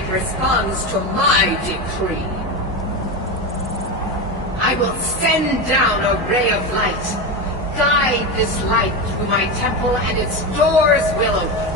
planet responds to my decree. I will send down a ray of light. Guide this light through my temple and its doors will open.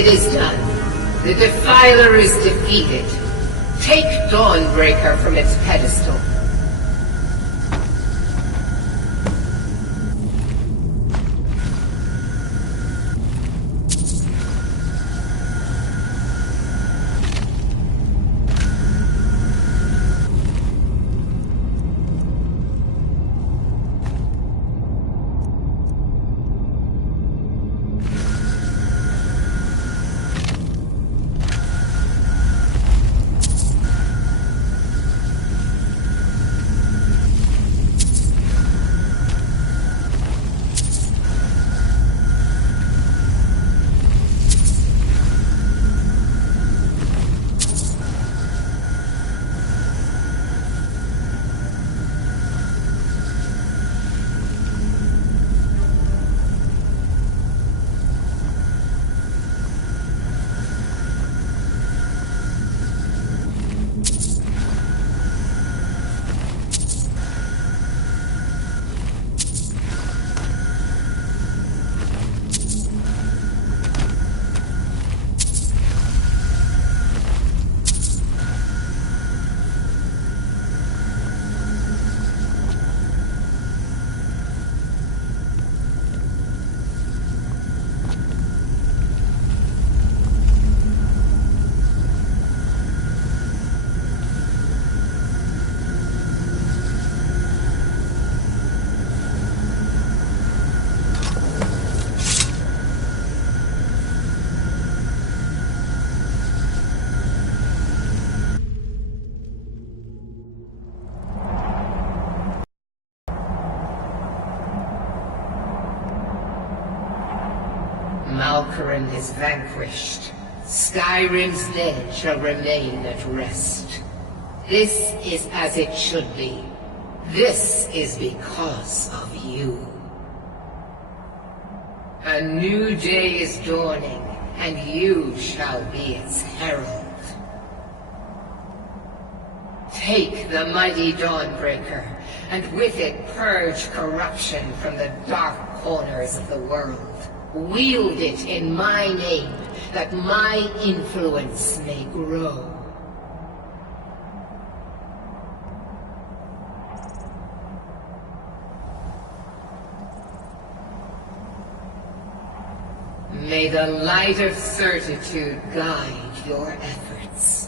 It is done. The Defiler is defeated. Take Dawnbreaker from its pedestal. Malkaran is vanquished. Skyrim's dead shall remain at rest. This is as it should be. This is because of you. A new day is dawning, and you shall be its herald. Take the mighty Dawnbreaker, and with it purge corruption from the dark corners of the world. Wield it in my name, that my influence may grow. May the light of certitude guide your efforts.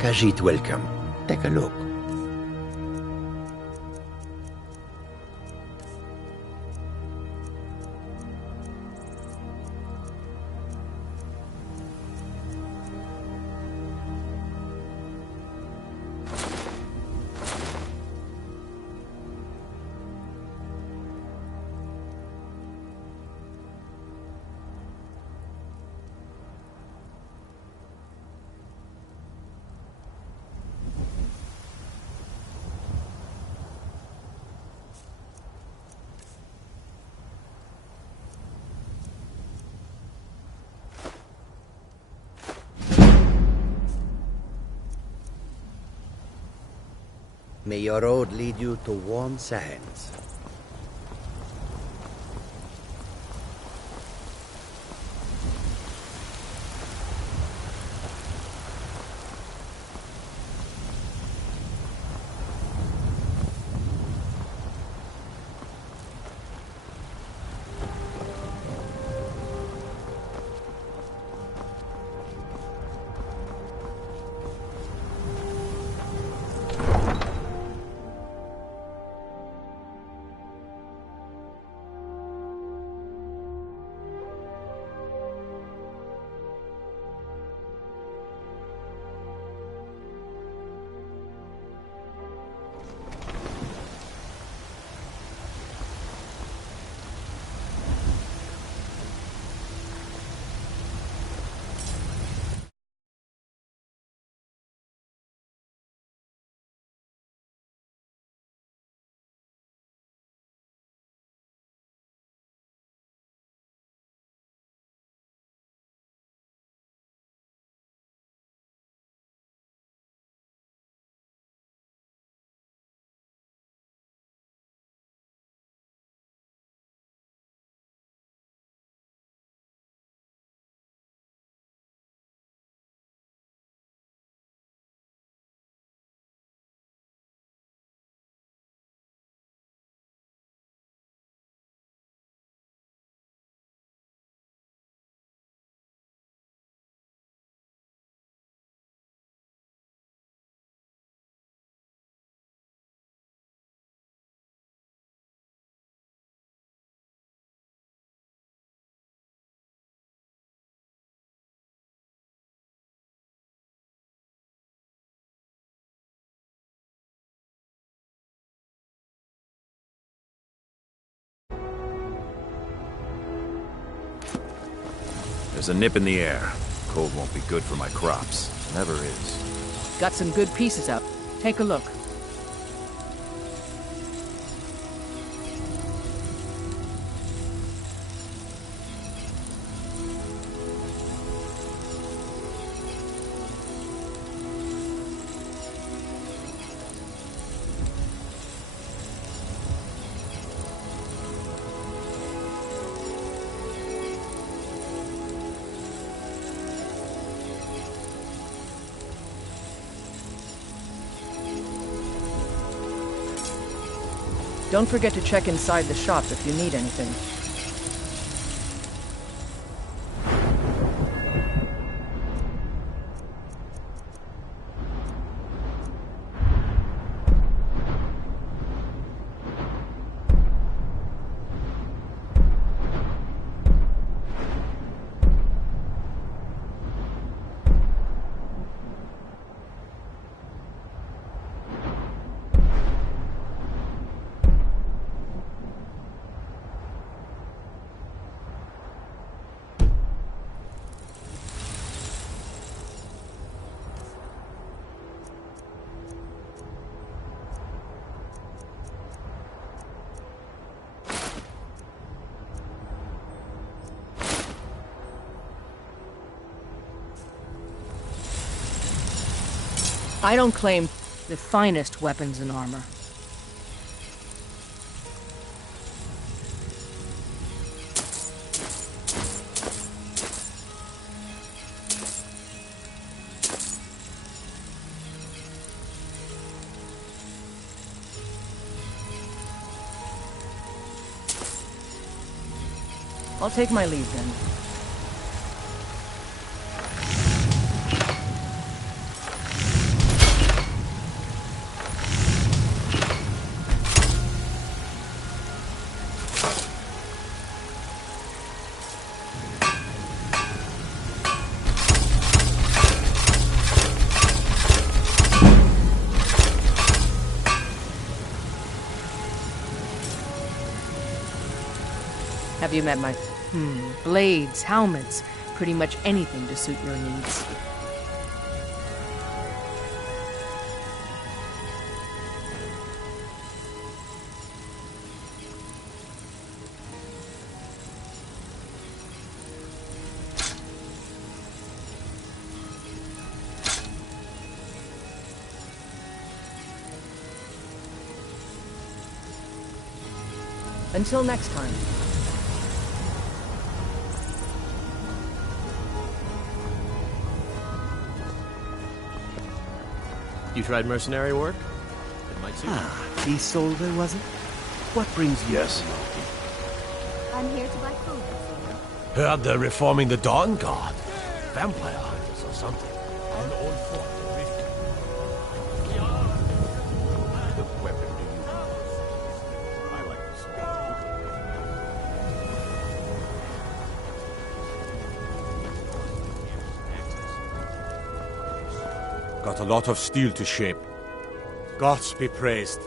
Khajiit welcome. Take a look. May your road lead you to warm sands. There's a nip in the air. Cold won't be good for my crops. Never is. Got some good pieces up. Take a look. Don't forget to check inside the shop if you need anything. I don't claim the finest weapons and armor. I'll take my leave then. Have you met my... blades, helmets, pretty much anything to suit your needs. Until next time. You tried mercenary work? It might suit you. Isolde, was it? What brings you? Yes. I'm here to buy food. Heard they're reforming the Dawn Guard. Vampire hunters or something. An old fort in Rift. The weapon do you use? I like this. Got a lot of steel to shape. Gods be praised.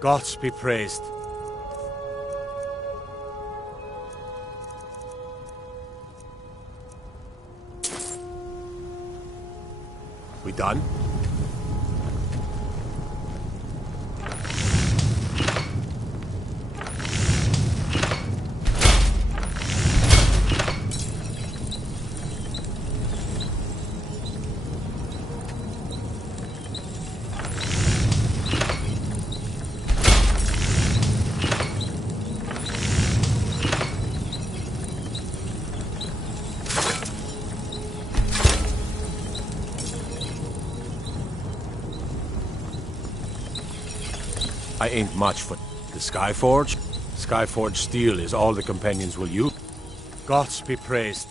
Gods be praised. We done? I ain't much for the Skyforge. Skyforge steel is all the companions will use. Gods be praised.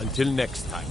Until next time.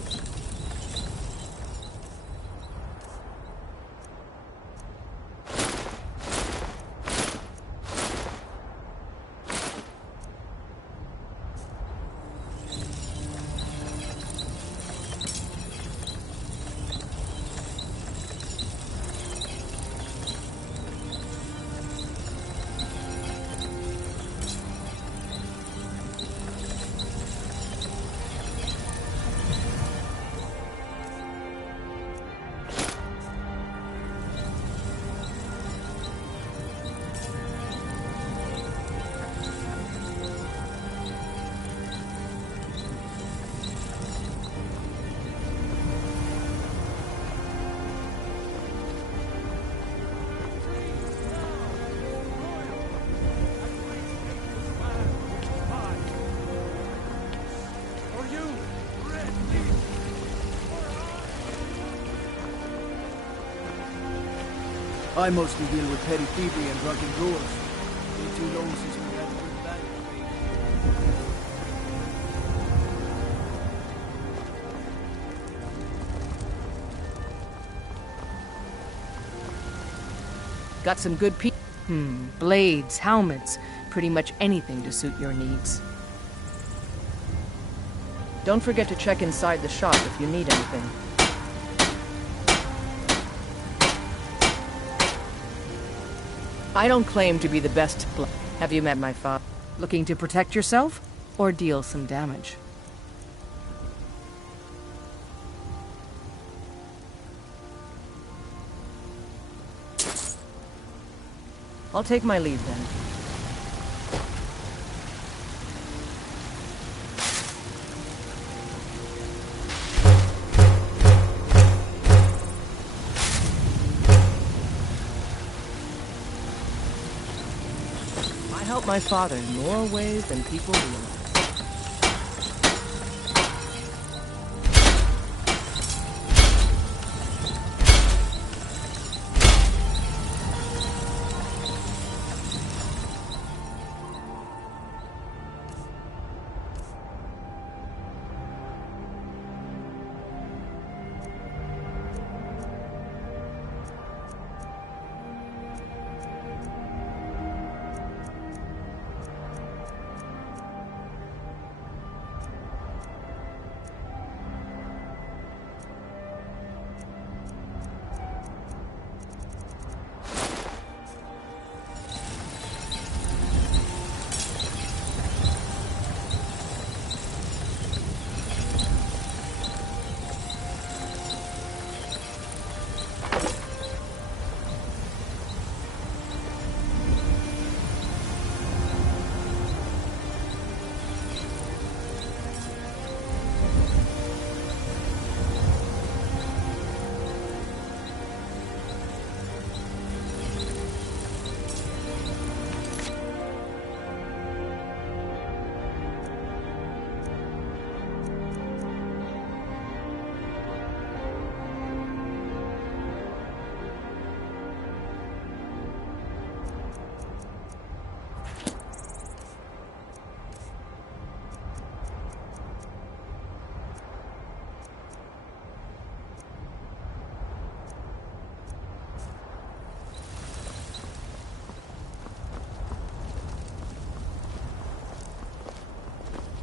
I mostly deal with petty thievery and drunken brewers. Been too long since we had a good battle. Got some good blades, helmets, pretty much anything to suit your needs. Don't forget to check inside the shop if you need anything. I don't claim to be the best. Have you met my father? Looking to protect yourself? or deal some damage. I'll take my leave then. I help my father in more ways than people realize.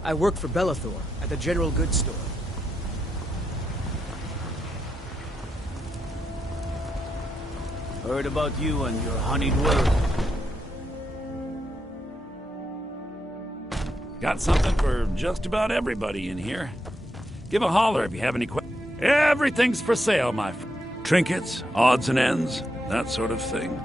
I work for Bellathor at the General Goods Store. Heard about you and your honeyed world. Got something for just about everybody in here. Give a holler if you have any questions. Everything's for sale, my friend. Trinkets, odds and ends, that sort of thing.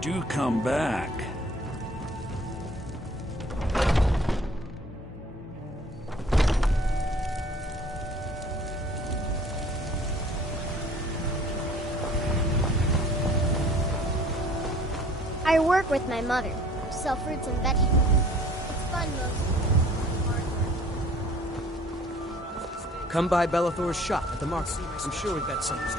Do come back. I work with my mother. Sell fruits and vegetables. It's fun mostly. Come by Bellathor's shop at the market. I'm sure we've got something.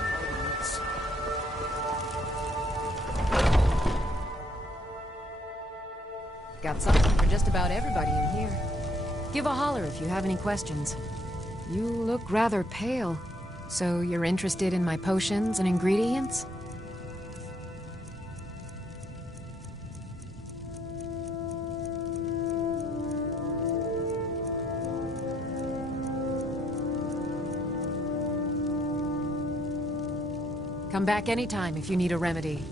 Got something for just about everybody in here. Give a holler if you have any questions. You look rather pale. So you're interested in my potions and ingredients? Come back anytime if you need a remedy.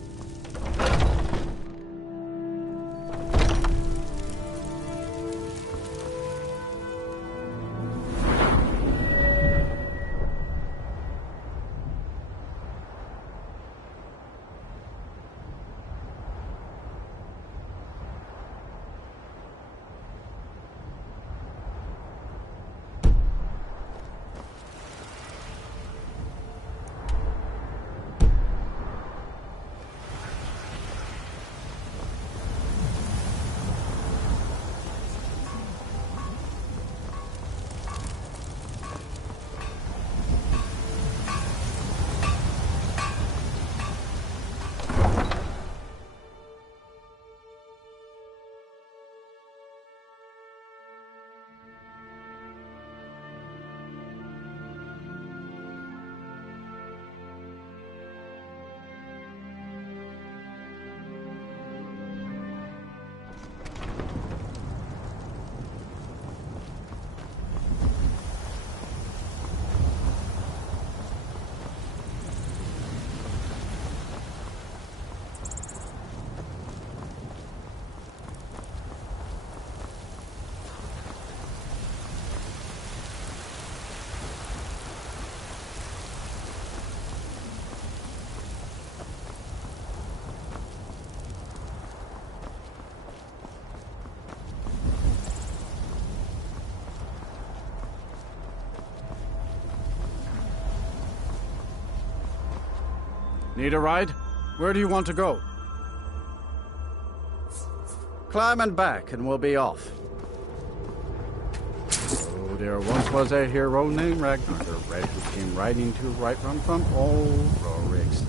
Need a ride? Where do you want to go? Climb and back, and we'll be off. Oh, there once was a hero named Ragnar the Red who came riding to right run from old Rorix.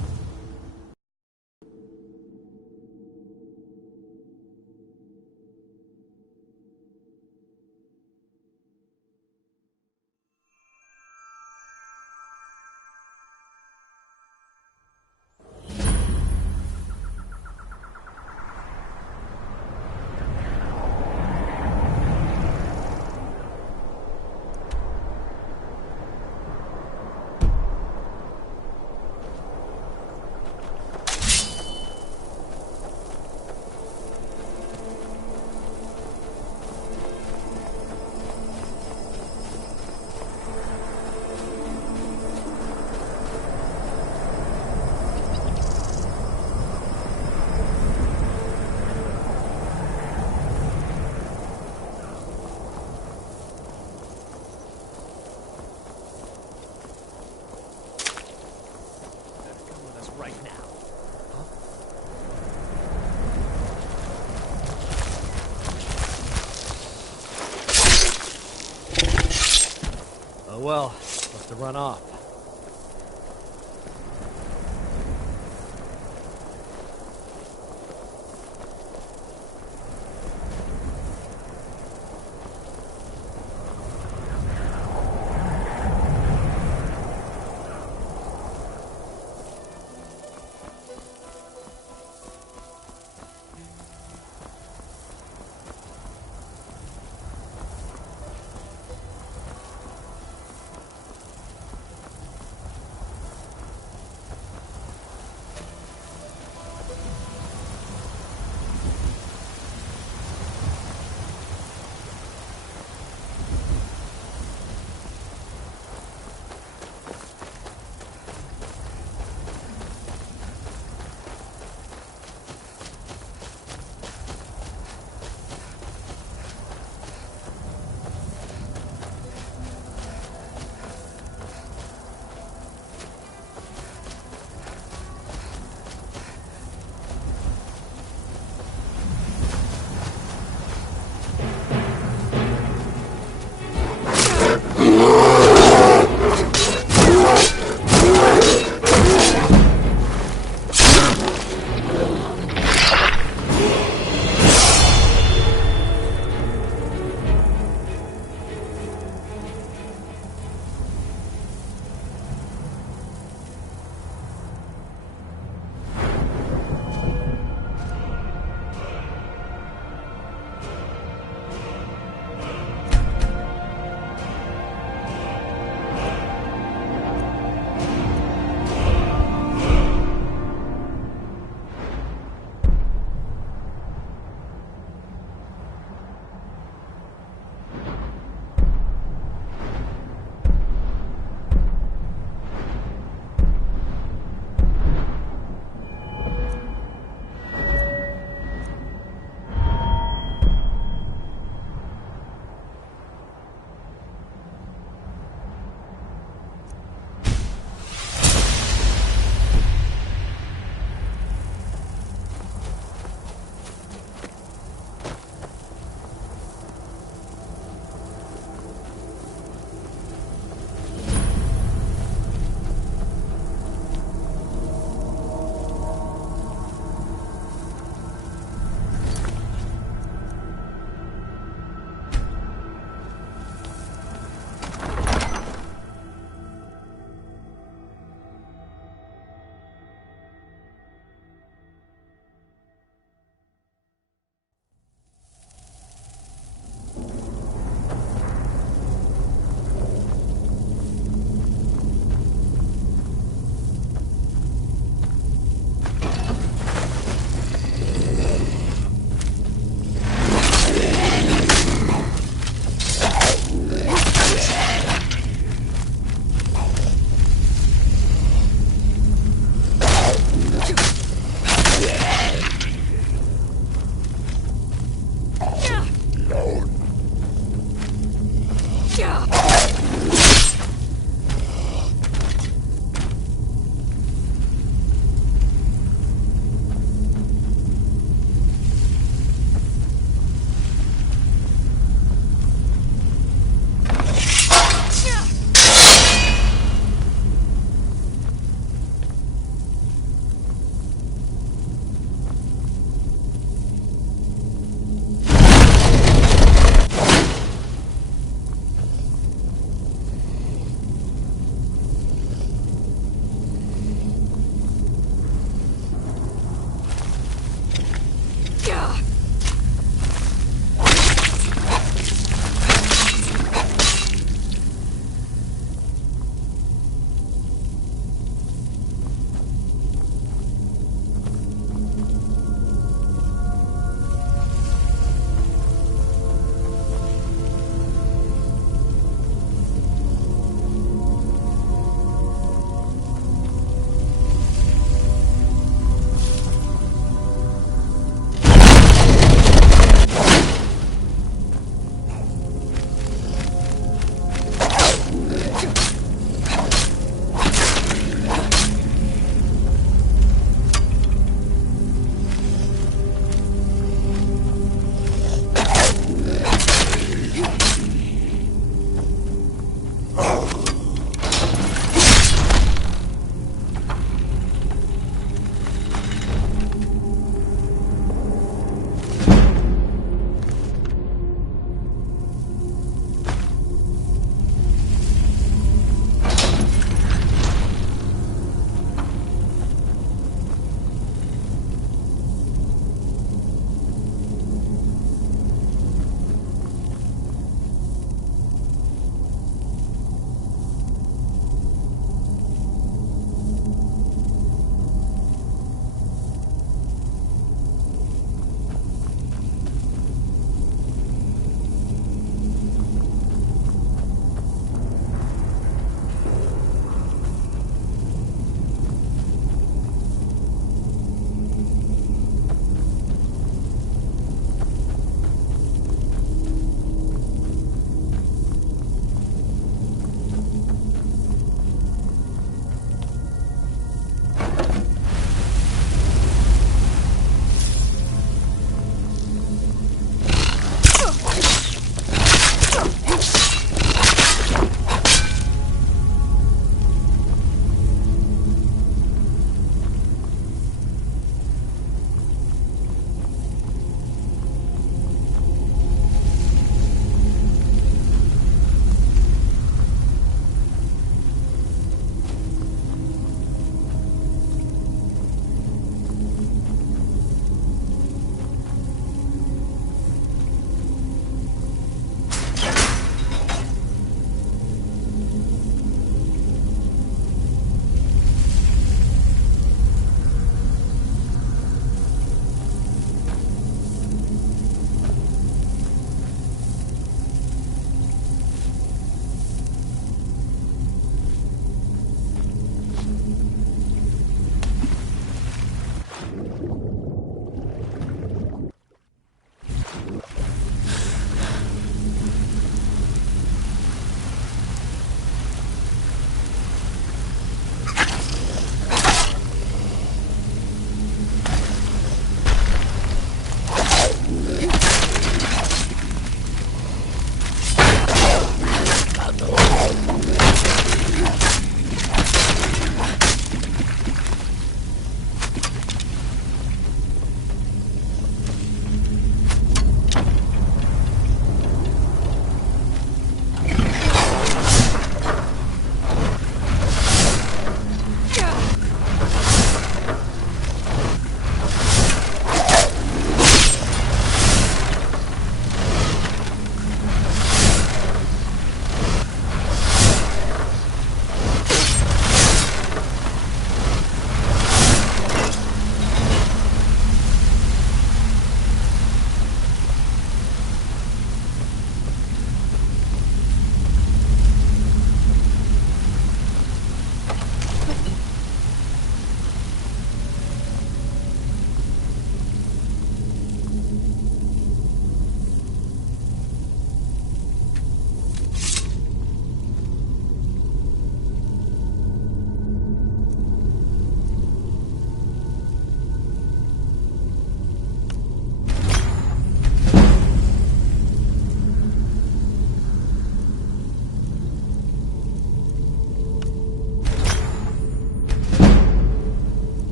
Oh well, must have run off.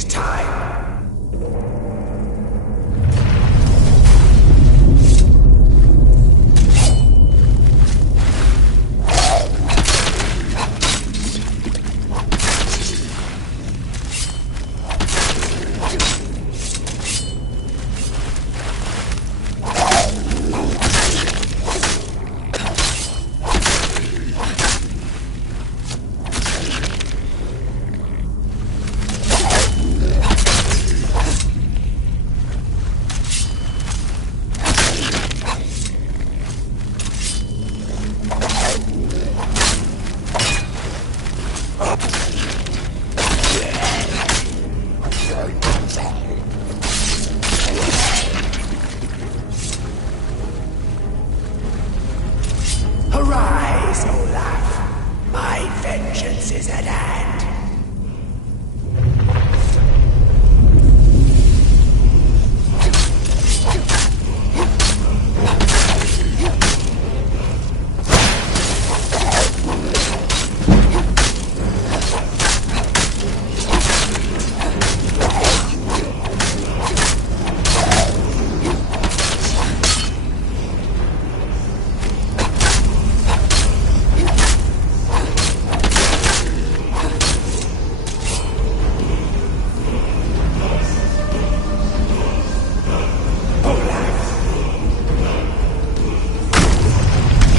is time. Arise, Olaf. My vengeance is at hand.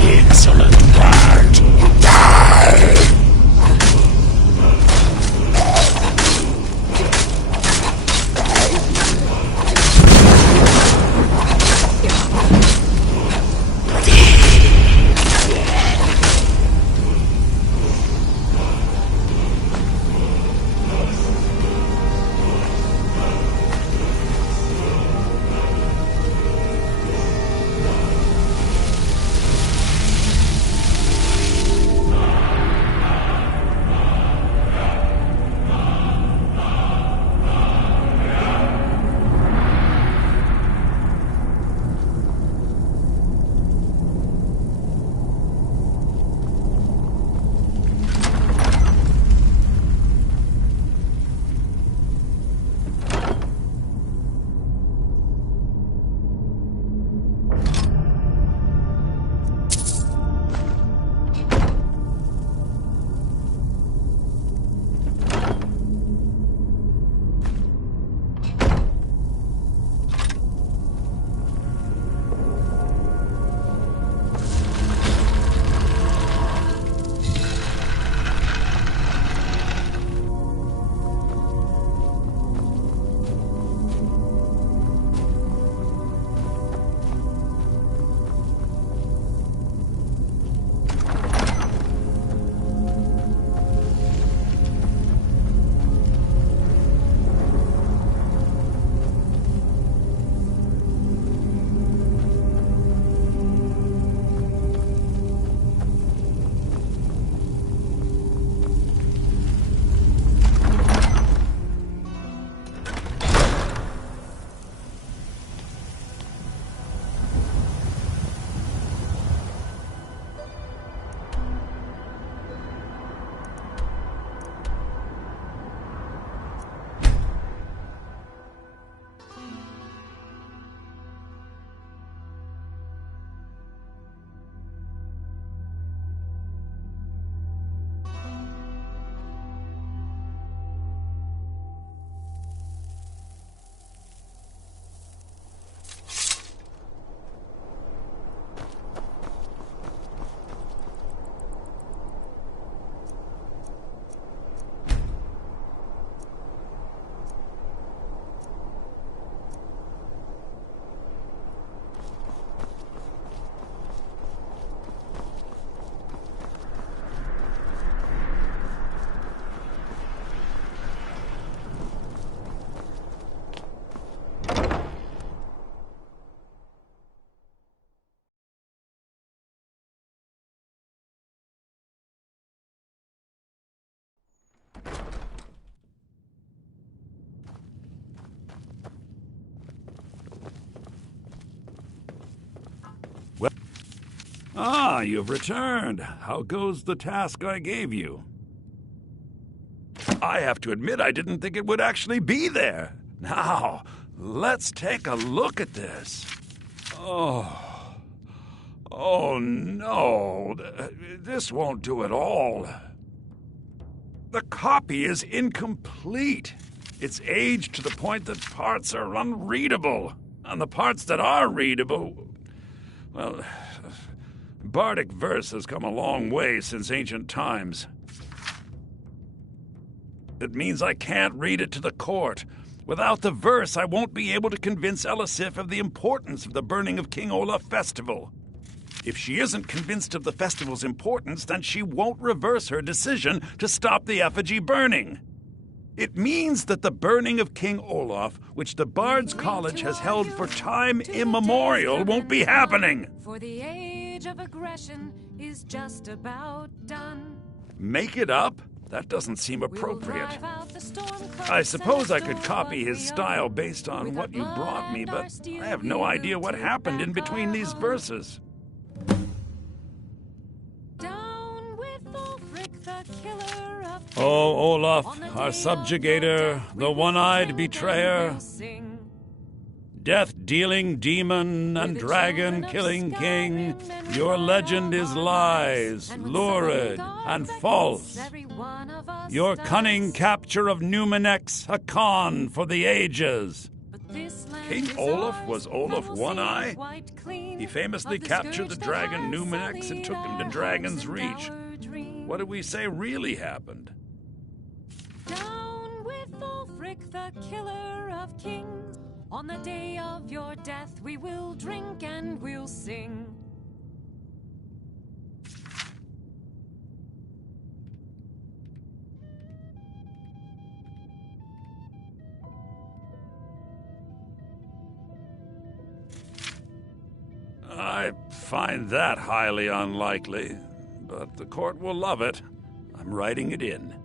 Insolent brat! Die! Ah, you've returned. How goes the task I gave you? I have to admit I didn't think it would actually be there. Now, let's take a look at this. Oh no, this won't do at all. The copy is incomplete. It's aged to the point that parts are unreadable. And the parts that are readable, well, bardic verse has come a long way since ancient times. It means I can't read it to the court. Without the verse, I won't be able to convince Elisif of the importance of the burning of King Olaf festival. If she isn't convinced of the festival's importance, then she won't reverse her decision to stop the effigy burning. It means that the burning of King Olaf, which the Bard's College has held for time immemorial, won't be happening. For the age of aggression is just about done. Make it up? That doesn't seem appropriate. I suppose I could copy his style based on what you brought me, but I have no idea what happened in between these verses. Down with Ulfric, the killer of Oh, Olaf, our subjugator, the one-eyed betrayer, death-dealing demon and dragon-killing king, your legend is lies, lurid and false. Your cunning capture of Numenex, a con for the ages. King Olaf was Olaf One-Eye? He famously captured the dragon Numenex and took him to Dragon's Reach. What did we say really happened? Down with Ulfric, the killer of kings. On the day of your death we will drink and we'll sing. I find that highly unlikely, but the court will love it. I'm writing it in.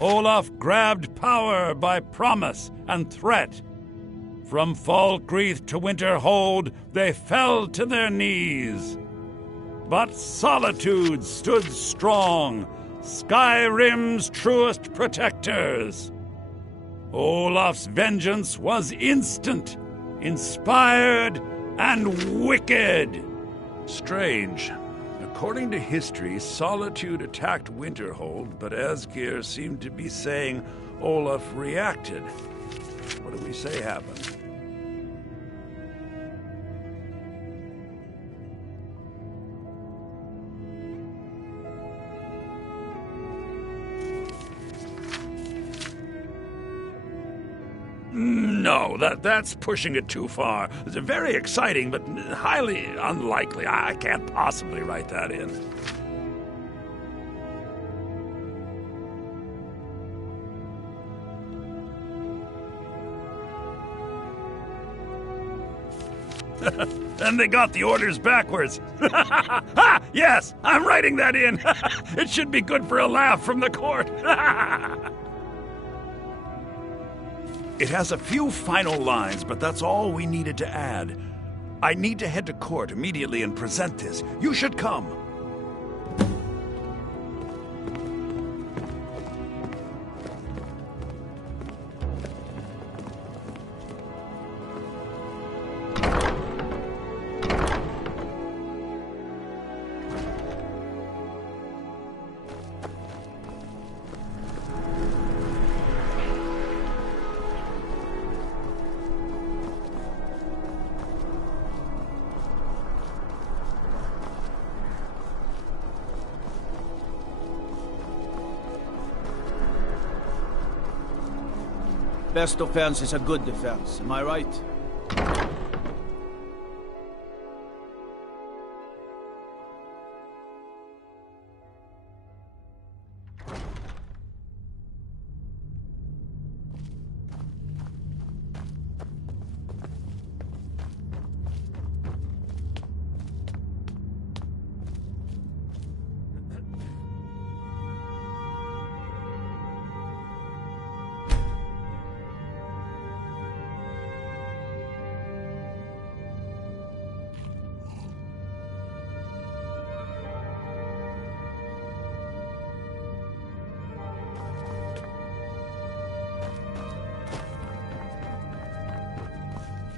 Olaf grabbed power by promise and threat. From Falkreath to Winterhold, they fell to their knees. But solitude stood strong, Skyrim's truest protectors. Olaf's vengeance was instant, inspired, and wicked. Strange. According to history, Solitude attacked Winterhold, but Asgeir seemed to be saying Olaf reacted. What do we say happened? No, that's pushing it too far. It's very exciting, but highly unlikely. I can't possibly write that in. And they got the orders backwards. Ha! Yes, I'm writing that in. It should be good for a laugh from the court. It has a few final lines, but that's all we needed to add. I need to head to court immediately and present this. You should come. Best offense is a good defense, am I right?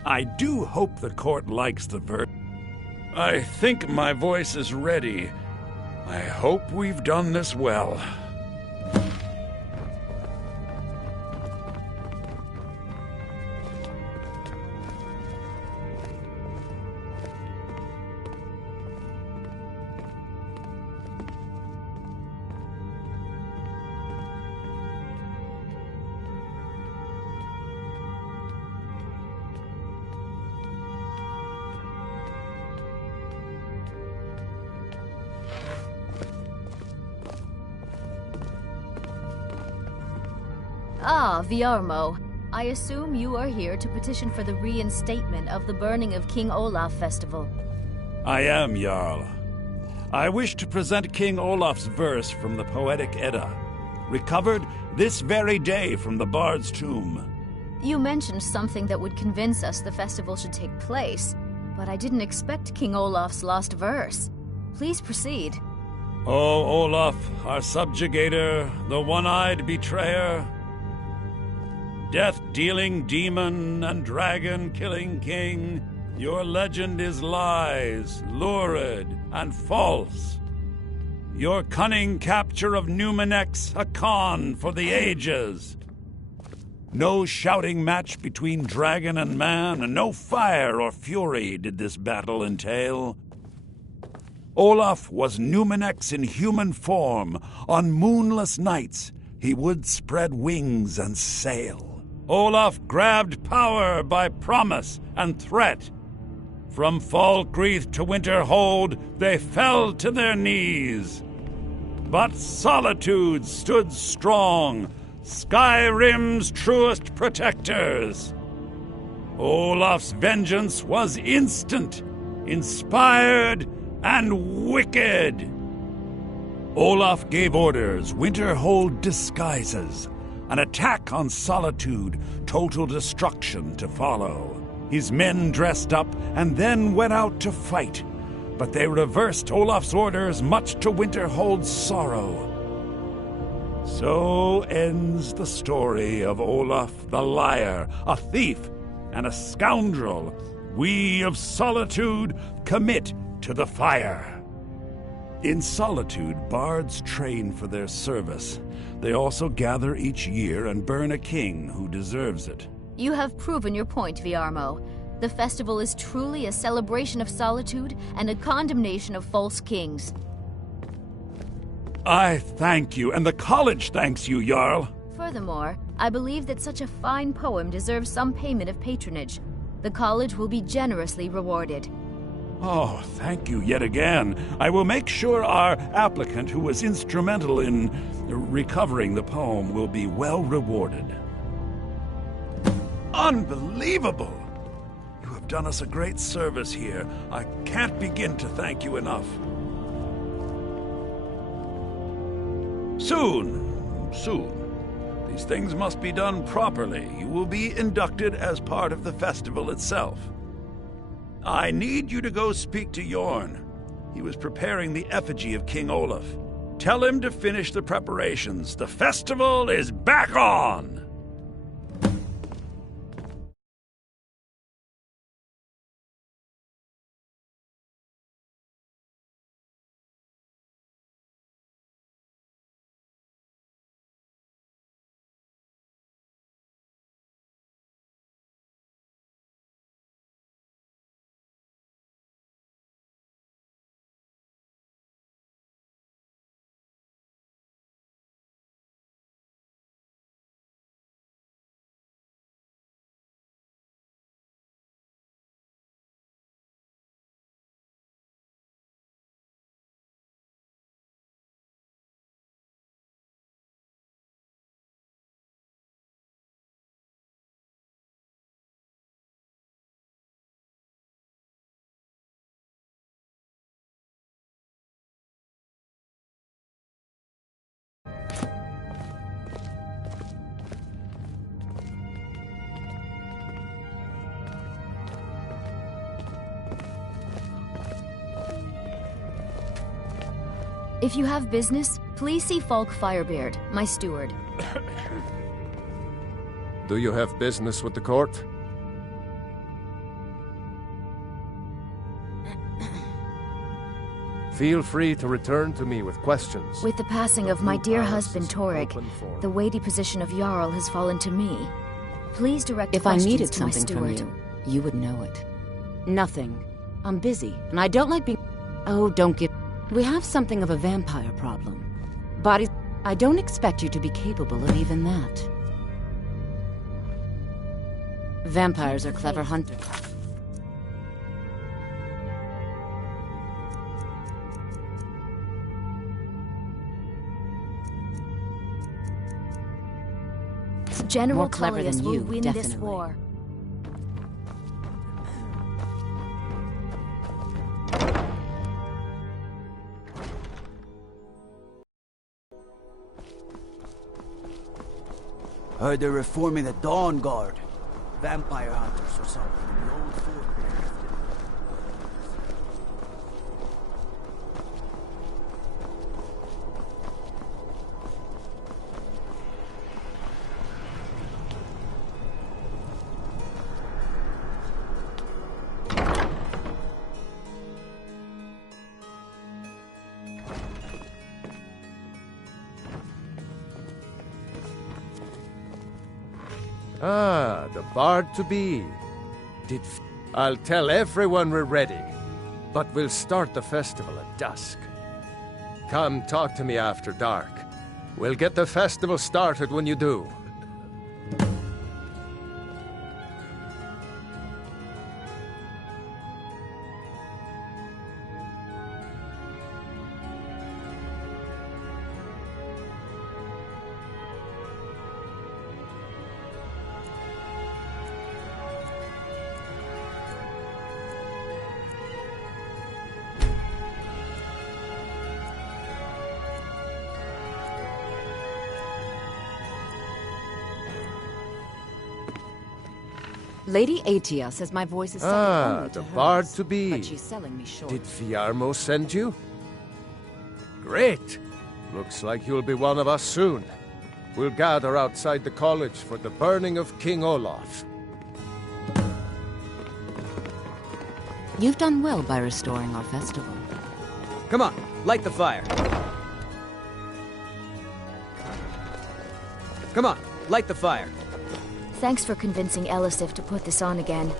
I do hope the court likes the verse. I think my voice is ready. I hope we've done this well. Ah, Viarmo. I assume you are here to petition for the reinstatement of the burning of King Olaf festival. I am, Jarl. I wish to present King Olaf's verse from the Poetic Edda, recovered this very day from the Bard's tomb. You mentioned something that would convince us the festival should take place, but I didn't expect King Olaf's lost verse. Please proceed. O Olaf, our subjugator, the one-eyed betrayer, death-dealing demon and dragon-killing king, your legend is lies, lurid, and false. Your cunning capture of Numenex, a con for the ages. No shouting match between dragon and man, and no fire or fury did this battle entail. Olaf was Numenex in human form. On moonless nights, he would spread wings and sail. Olaf grabbed power by promise and threat. From Falkreath to Winterhold, they fell to their knees. But Solitude stood strong, Skyrim's truest protectors. Olaf's vengeance was instant, inspired, and wicked. Olaf gave orders, Winterhold disguises, an attack on Solitude, total destruction to follow. His men dressed up and then went out to fight, but they reversed Olaf's orders, much to Winterhold's sorrow. So ends the story of Olaf the liar, a thief and a scoundrel we of Solitude commit to the fire. In Solitude, bards train for their service. They also gather each year and burn a king who deserves it. You have proven your point, Viarmo. The festival is truly a celebration of solitude and a condemnation of false kings. I thank you, and the college thanks you, Jarl. Furthermore, I believe that such a fine poem deserves some payment of patronage. The college will be generously rewarded. Oh, thank you yet again. I will make sure our applicant, who was instrumental in recovering the poem, will be well rewarded. Unbelievable! You have done us a great service here. I can't begin to thank you enough. Soon. These things must be done properly. You will be inducted as part of the festival itself. I need you to go speak to Yorn. He was preparing the effigy of King Olaf. Tell him to finish the preparations. The festival is back on! If you have business, please see Falk Firebeard, my steward. Do you have business with the court? Feel free to return to me with questions. With the passing of my dear husband Torrig, the weighty position of Jarl has fallen to me. Please direct If I questions needed to my something from steward. you would know it. Nothing. I'm busy, and I don't like being... Oh, don't get... We have something of a vampire problem. Bodies... I don't expect you to be capable of even that. Vampires are clever hunters. General More clever Tullius than will you, win this definitely. war. Heard they're reforming the Dawn Guard. Vampire hunters or something. The old fort. Ah, the bard-to-be. I'll tell everyone we're ready, but we'll start the festival at dusk. Come talk to me after dark. We'll get the festival started when you do. Lady Atia says my voice is second only to the hers, bard-to-be. but she's selling me short. Did Viarmo send you? Great! Looks like you'll be one of us soon. We'll gather outside the college for the burning of King Olaf. You've done well by restoring our festival. Come on, light the fire. Come on, light the fire. Thanks for convincing Elisif to put this on again.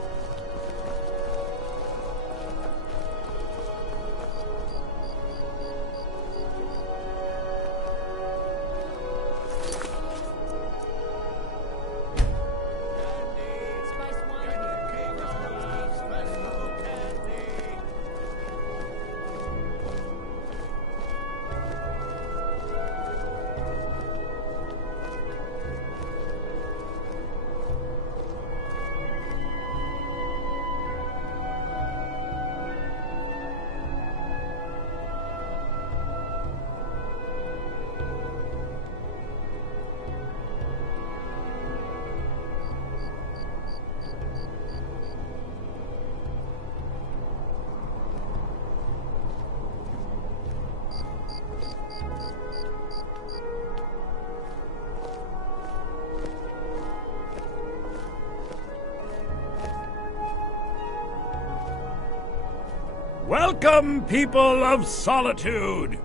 Welcome, people of Solitude!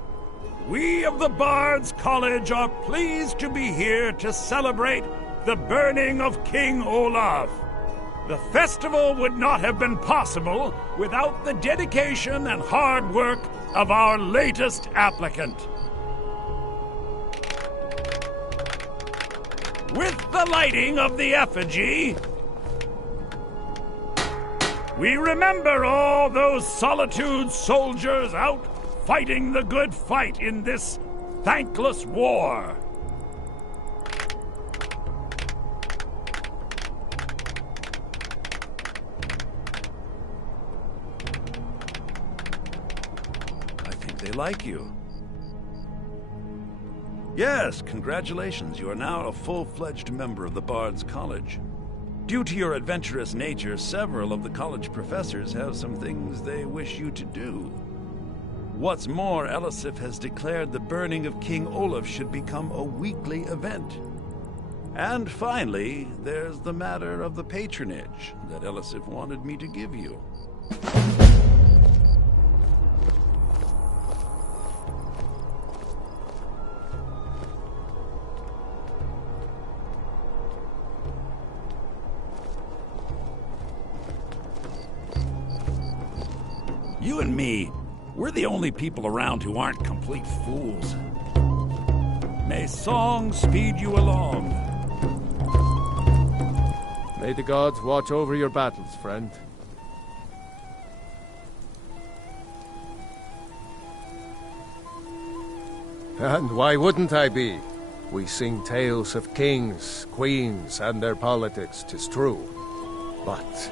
We of the Bards College are pleased to be here to celebrate the burning of King Olaf. The festival would not have been possible without the dedication and hard work of our latest applicant. With the lighting of the effigy, we remember all those Solitude soldiers out fighting the good fight in this thankless war. I think they like you. Yes, congratulations. You are now a full-fledged member of the Bards College. Due to your adventurous nature, several of the college professors have some things they wish you to do. What's more, Elisif has declared the burning of King Olaf should become a weekly event. And finally, there's the matter of the patronage that Elisif wanted me to give you. You and me, we're the only people around who aren't complete fools. May song speed you along. May the gods watch over your battles, friend. And why wouldn't I be? We sing tales of kings, queens, and their politics, 'tis true. But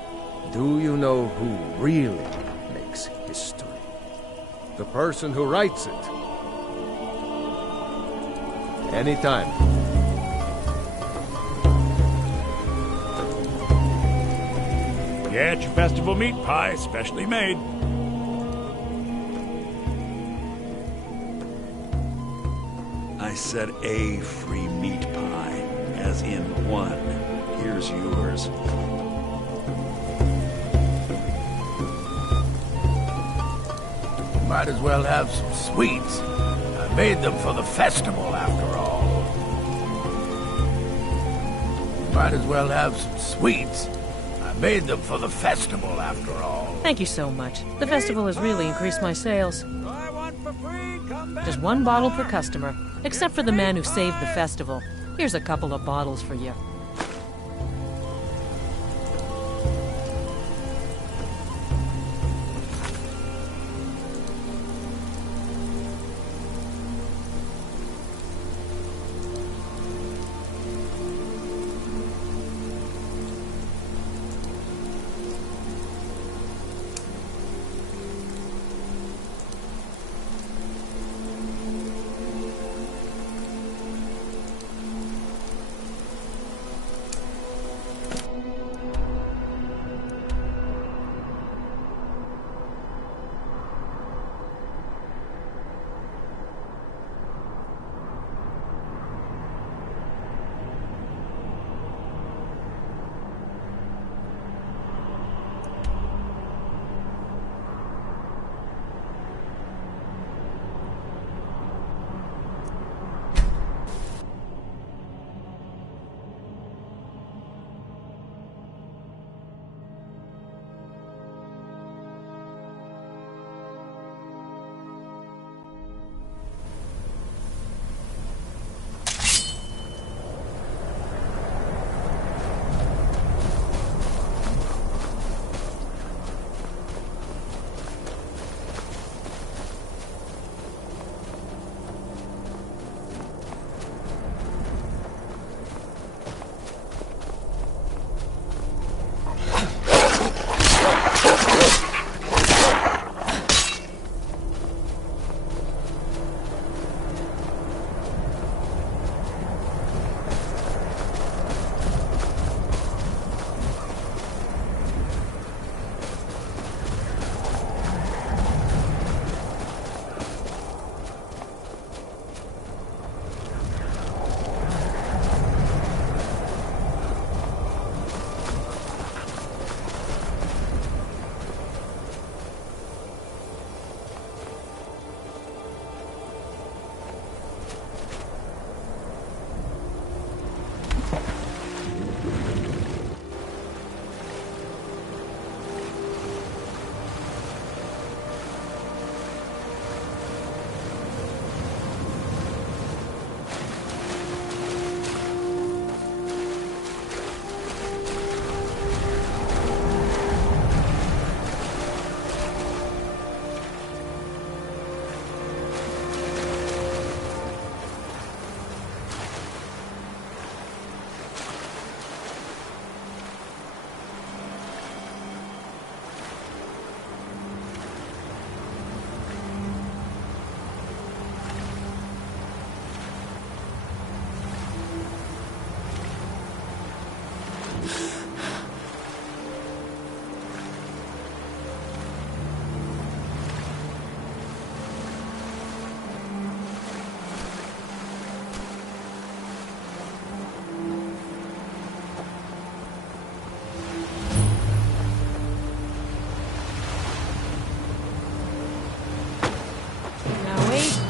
do you know who really makes history? The person who writes it. Anytime. Get your festival meat pie, specially made. I said a free meat pie, as in one. Here's yours. Might as well have some sweets. I made them for the festival, after all. Might as well have some sweets. I made them for the festival, after all. Thank you so much. The festival has really increased my sales. Just one bottle per customer, except for the man who saved the festival. Here's a couple of bottles for you.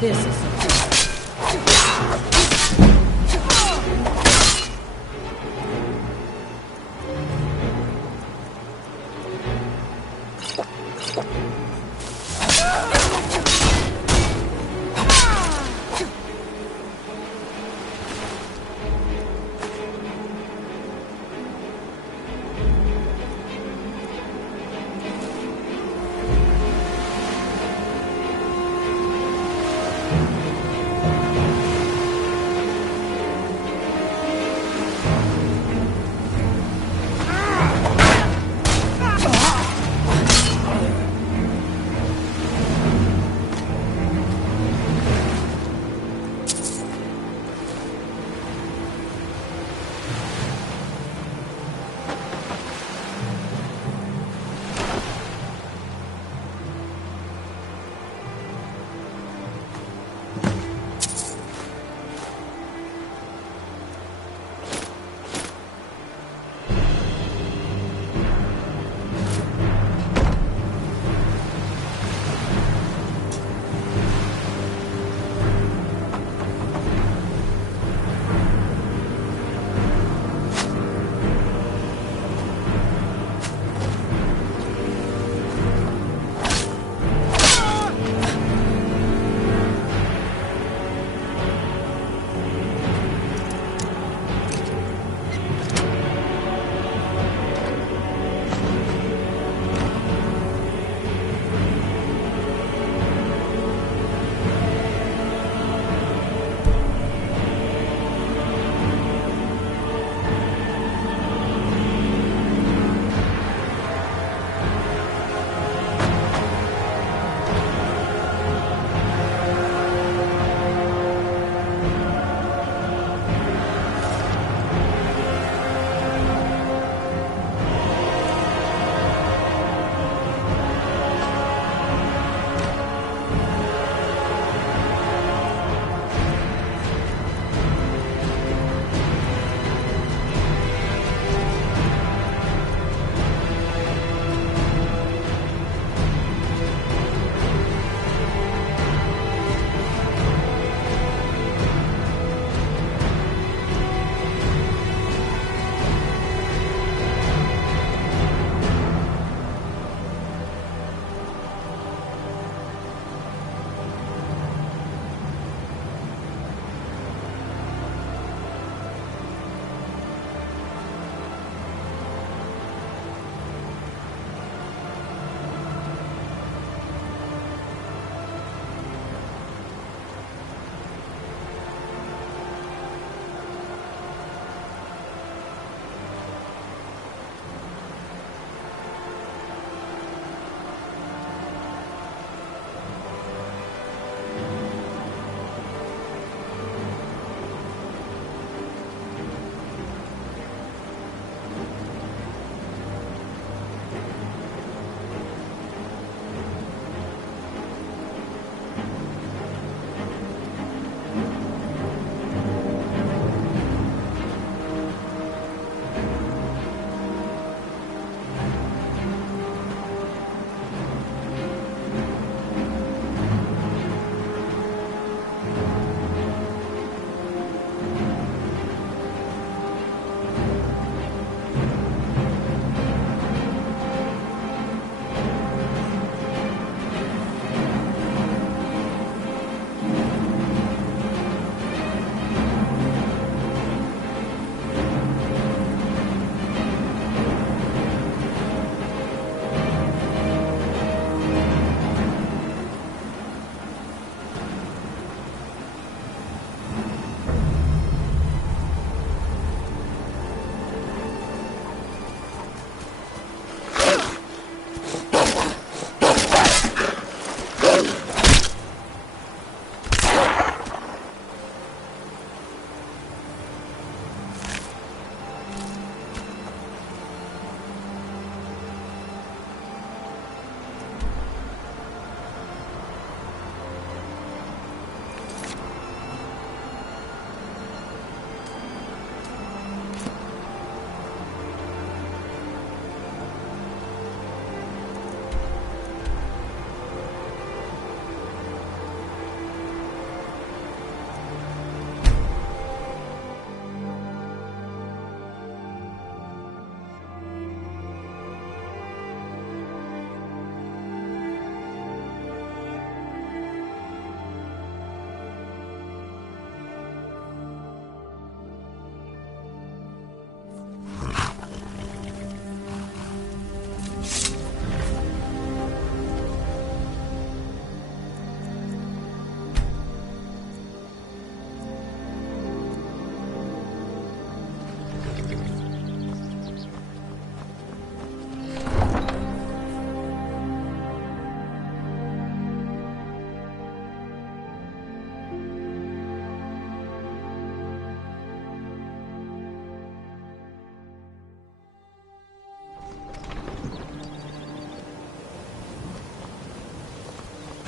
This is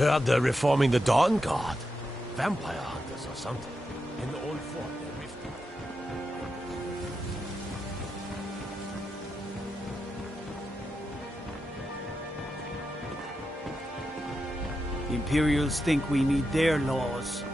Heard they're reforming the Dawn Guard. Vampire hunters or something. In the old fort, they're rifting. Imperials think we need their laws.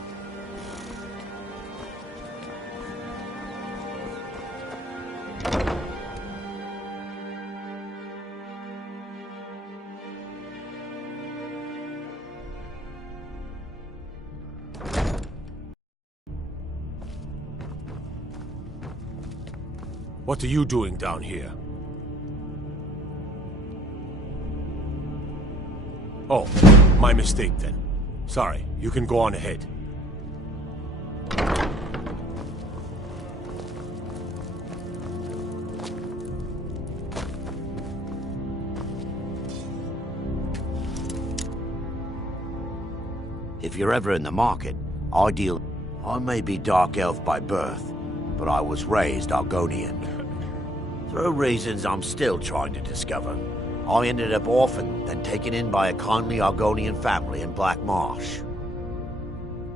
What are you doing down here? Oh, my mistake then. Sorry, you can go on ahead. If you're ever in the market, I may be Dark Elf by birth, but I was raised Argonian. Through reasons I'm still trying to discover, I ended up orphaned, then taken in by a kindly Argonian family in Black Marsh.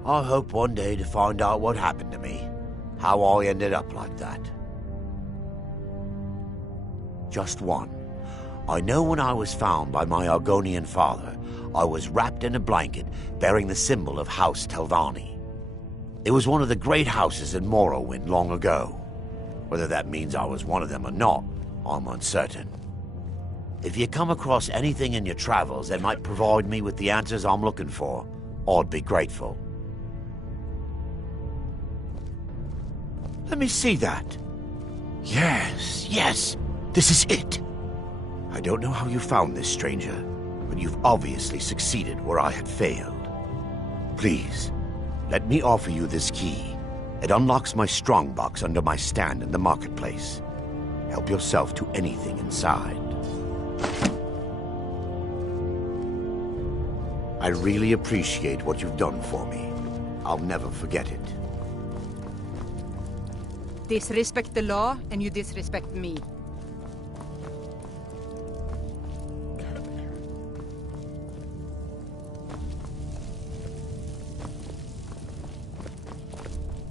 I hope one day to find out what happened to me, how I ended up like that. Just one. I know when I was found by my Argonian father, I was wrapped in a blanket bearing the symbol of House Telvanni. It was one of the great houses in Morrowind long ago. Whether that means I was one of them or not, I'm uncertain. If you come across anything in your travels that might provide me with the answers I'm looking for, I'd be grateful. Let me see that. Yes, this is it. I don't know how you found this, stranger, but you've obviously succeeded where I had failed. Please, let me offer you this key. It unlocks my strongbox under my stand in the marketplace. Help yourself to anything inside. I really appreciate what you've done for me. I'll never forget it. Disrespect the law, and you disrespect me.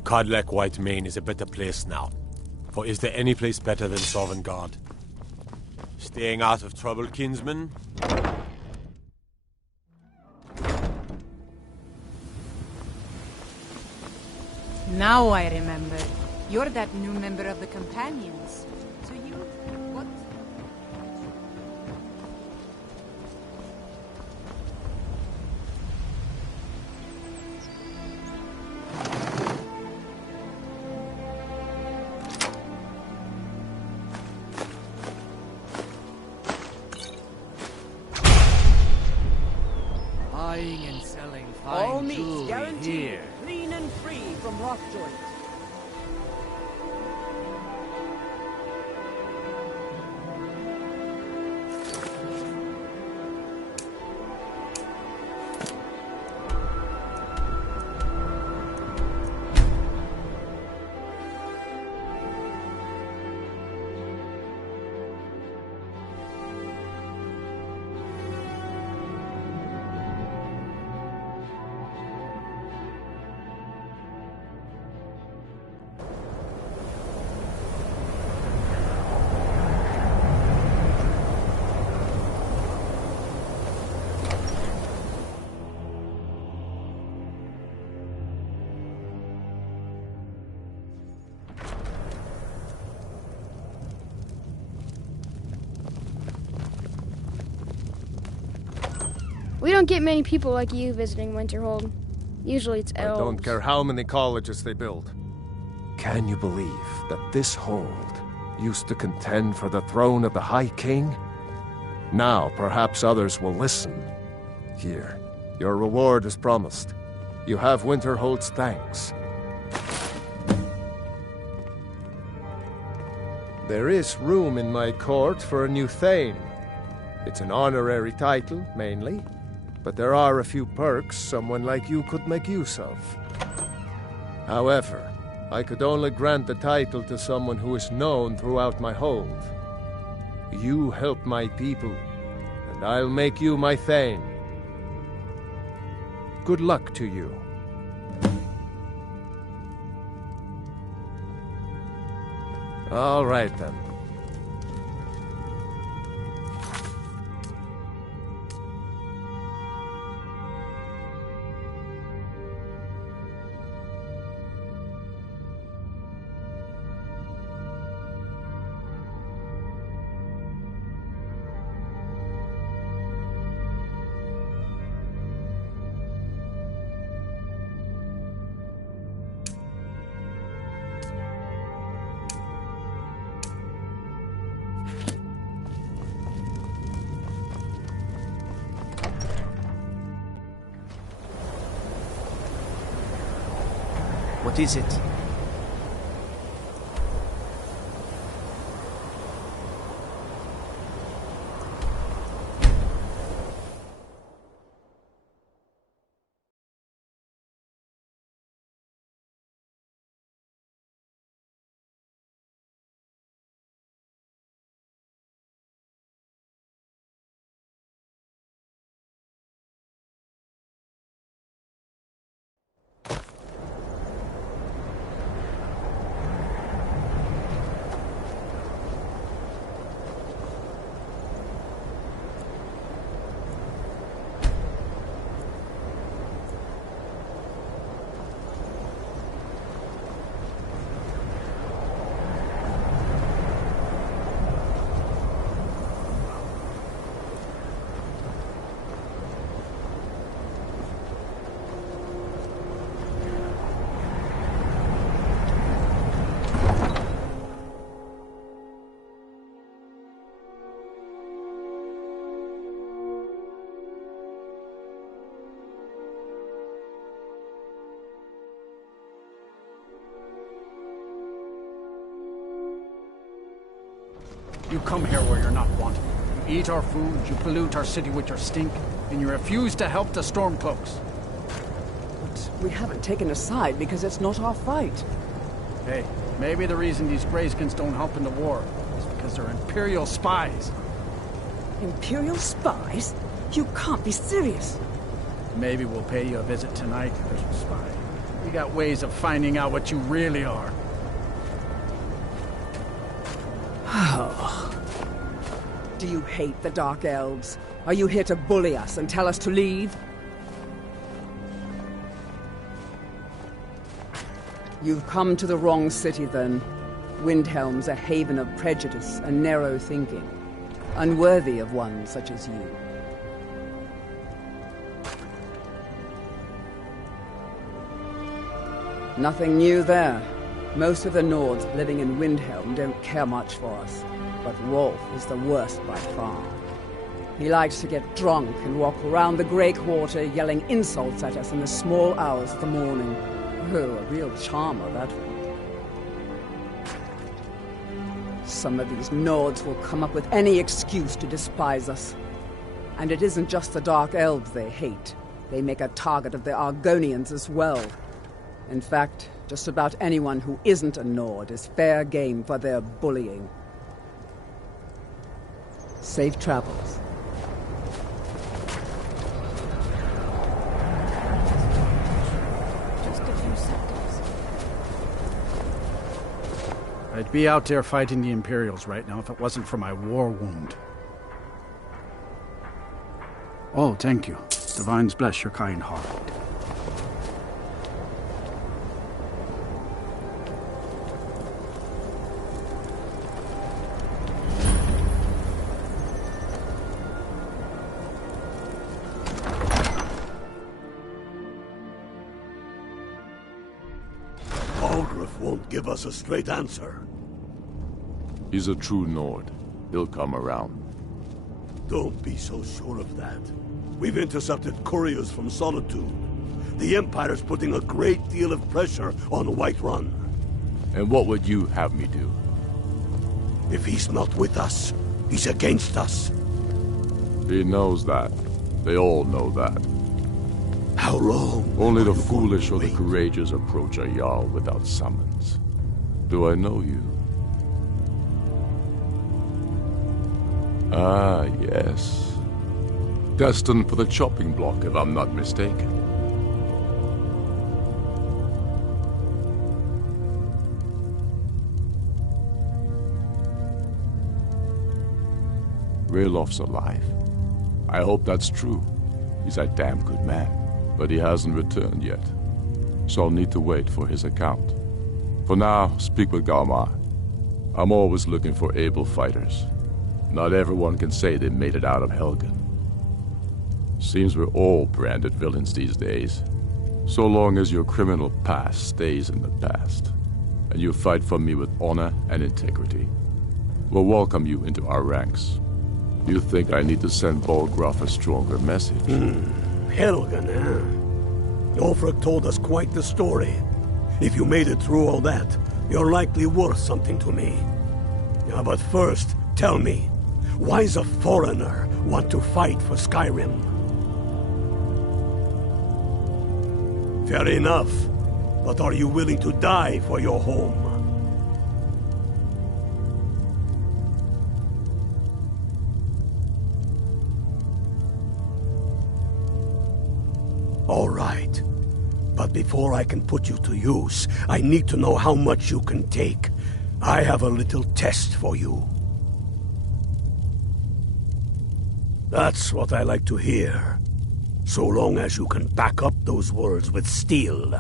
Codlec Whitemane is a better place now. For is there any place better than Sovngarde? Staying out of trouble, kinsman? Now I remember. You're that new member of the Companions. So you... what? Buying and selling All fine meats jewelry guaranteed, here. clean and free from rock joint. We don't get many people like you visiting Winterhold. Usually it's elves. I don't care how many colleges they build. Can you believe that this hold used to contend for the throne of the High King? Now perhaps others will listen. Here, your reward is promised. You have Winterhold's thanks. There is room in my court for a new Thane. It's an honorary title, mainly, but there are a few perks someone like you could make use of. However, I could only grant the title to someone who is known throughout my hold. You help my people, and I'll make you my Thane. Good luck to you. All right, then. What is it? You come here where you're not wanted. You eat our food, you pollute our city with your stink, and you refuse to help the Stormcloaks. But we haven't taken a side because it's not our fight. Hey, maybe the reason these Greyskins don't help in the war is because they're Imperial spies. Imperial spies? You can't be serious. Maybe we'll pay you a visit tonight, little spy. We got ways of finding out what you really are. Do you hate the Dark Elves? Are you here to bully us and tell us to leave? You've come to the wrong city, then. Windhelm's a haven of prejudice and narrow thinking, unworthy of one such as you. Nothing new there. Most of the Nords living in Windhelm don't care much for us, but Rolf is the worst by far. He likes to get drunk and walk around the Grey Quarter yelling insults at us in the small hours of the morning. Oh, a real charmer, that one. Some of these Nords will come up with any excuse to despise us. And it isn't just the Dark Elves they hate. They make a target of the Argonians as well. In fact, just about anyone who isn't a Nord is fair game for their bullying. Safe travels. Just a few seconds. I'd be out there fighting the Imperials right now if it wasn't for my war wound. Oh, thank you. Divines bless your kind heart. Won't give us a straight answer. He's a true Nord. He'll come around. Don't be so sure of that. We've intercepted couriers from Solitude. The Empire's putting a great deal of pressure on Whiterun. And what would you have me do? If he's not with us, he's against us. He knows that. They all know that. How long? Only the foolish or the courageous approach a Jarl without summons. Do I know you? Ah, yes. Destined for the chopping block, if I'm not mistaken. Raylof's alive. I hope that's true. He's a damn good man, but he hasn't returned yet. So I'll need to wait for his account. For now, speak with Galmar. I'm always looking for able fighters. Not everyone can say they made it out of Helgen. Seems we're all branded villains these days. So long as your criminal past stays in the past, and you fight for me with honor and integrity, we'll welcome you into our ranks. You think I need to send Bolgraf a stronger message? Helgen, huh? Ulfric told us quite the story. If you made it through all that, you're likely worth something to me. Yeah, but first, tell me, why does a foreigner want to fight for Skyrim? Fair enough, but are you willing to die for your home? All right. But before I can put you to use, I need to know how much you can take. I have a little test for you. That's what I like to hear. So long as you can back up those words with steel.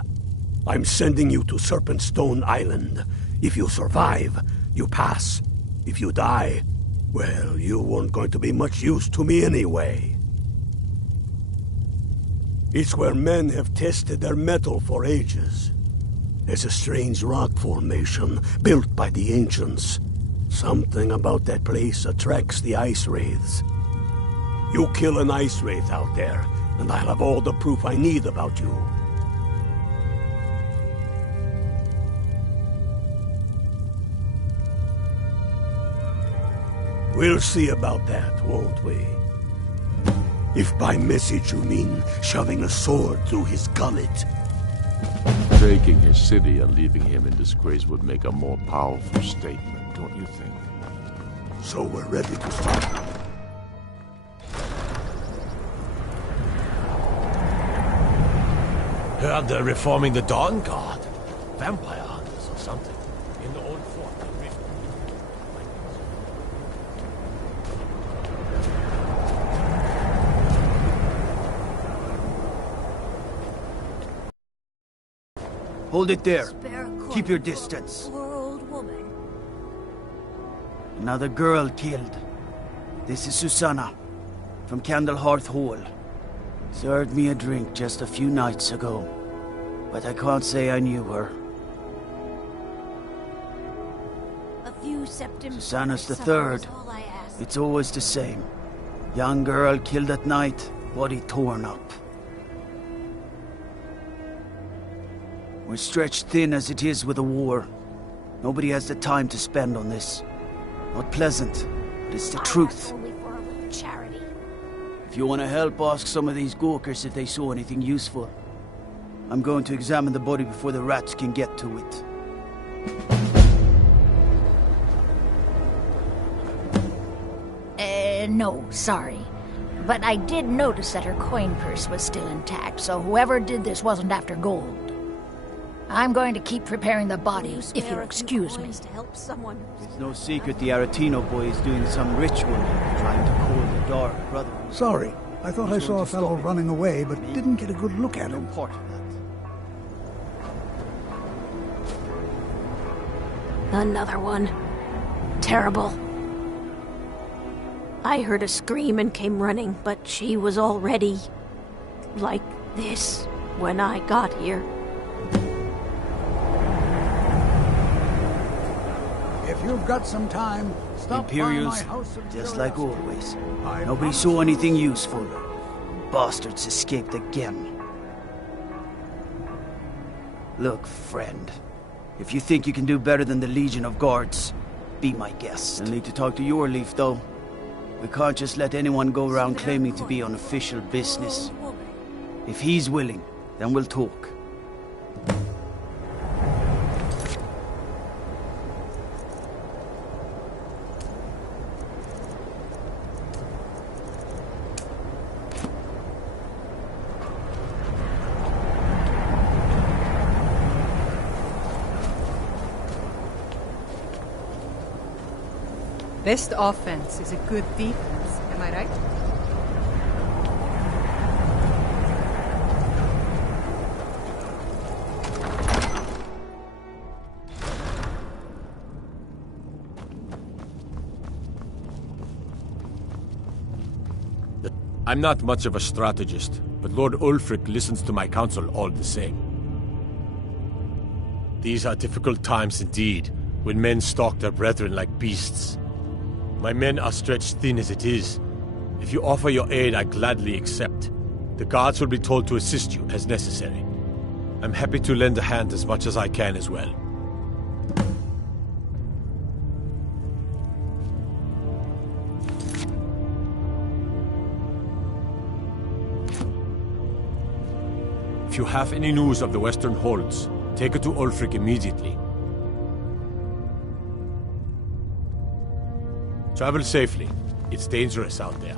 I'm sending you to Serpentstone Island. If you survive, you pass. If you die, well, you weren't going to be much use to me anyway. It's where men have tested their metal for ages. There's a strange rock formation built by the ancients. Something about that place attracts the ice wraiths. You kill an ice wraith out there, and I'll have all the proof I need about you. We'll see about that, won't we? If by message you mean shoving a sword through his gullet. Taking his city and leaving him in disgrace would make a more powerful statement, don't you think? So we're ready to start. Heard they're reforming the Dawn Guard. Vampire hunters or something. In the old fort. Hold it there. Keep your distance. Poor old woman. Another girl killed. This is Susanna, from Candlehearth Hall. Served me a drink just a few nights ago, but I can't say I knew her. A few septum. Susanna's the third. It's always the same. Young girl killed at night, body torn up. We're stretched thin as it is with the war. Nobody has the time to spend on this. Not pleasant, but it's the truth. Only for a little charity. If you want to help, ask some of these Gawkers if they saw anything useful. I'm going to examine the body before the rats can get to it. No, sorry. But I did notice that her coin purse was still intact, so whoever did this wasn't after gold. I'm going to keep preparing the body, if you'll excuse me. To help someone. It's no secret the Aretino boy is doing some ritual, trying to call the Dark Brother. Sorry, I thought I saw a fellow running away, but didn't get a good look at him. Part of that. Another one. Terrible. I heard a scream and came running, but she was already like this when I got here. If you've got some time, stop by my Imperials, house of just like always. I Nobody promise saw anything useful. Bastards escaped again. Look, friend. If you think you can do better than the Legion of Guards, be my guest. I'll need to talk to your Leaf, though. We can't just let anyone go around claiming to be on official business. If he's willing, then we'll talk. Best offense is a good defense. Am I right? I'm not much of a strategist, but Lord Ulfric listens to my counsel all the same. These are difficult times indeed, when men stalk their brethren like beasts. My men are stretched thin as it is. If you offer your aid, I gladly accept. The guards will be told to assist you as necessary. I'm happy to lend a hand as much as I can as well. If you have any news of the Western Holds, take it to Ulfric immediately. Travel safely. It's dangerous out there.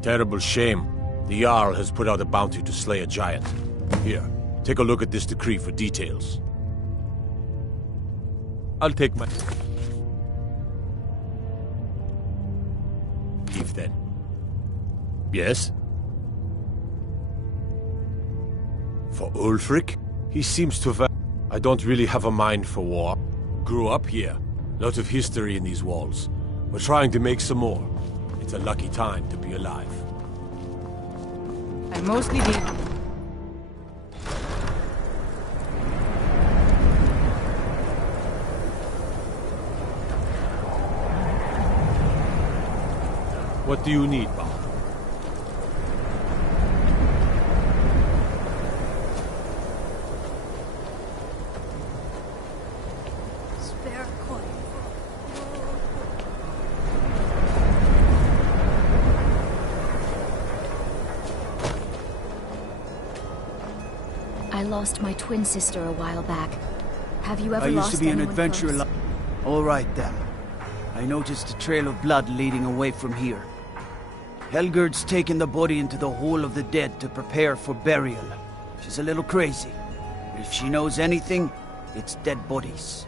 Terrible shame. The Jarl has put out a bounty to slay a giant. Here, take a look at this decree for details. I'll take my... Leave then. Yes? For Ulfric? He seems to have... I don't really have a mind for war. Grew up here. Lot of history in these walls. We're trying to make some more. It's a lucky time to be alive. I mostly did. What do you need, Bob? Spare coin. I lost my twin sister a while back. Have you ever I used lost to be an anyone adventurer. close? All right then. I noticed a trail of blood leading away from here. Helgerd's taken the body into the Hall of the Dead to prepare for burial. She's a little crazy. But if she knows anything, it's dead bodies.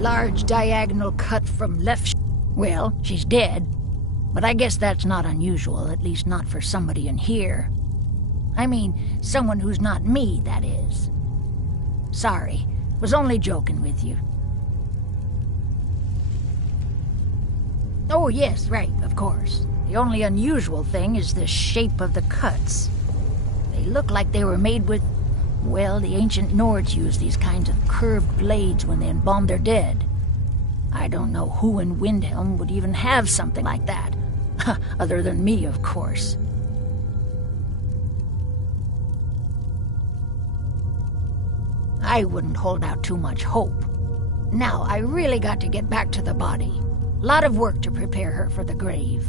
Large diagonal cut from left. Well, she's dead. But I guess that's not unusual, at least not for somebody in here. I mean, someone who's not me, that is. Sorry, was only joking with you. Oh yes, right, of course. The only unusual thing is the shape of the cuts. They look like they were made with... Well, the ancient Nords used these kinds of curved blades when they embalmed their dead. I don't know who in Windhelm would even have something like that. Other than me, of course. I wouldn't hold out too much hope. Now, I really got to get back to the body. Lot of work to prepare her for the grave.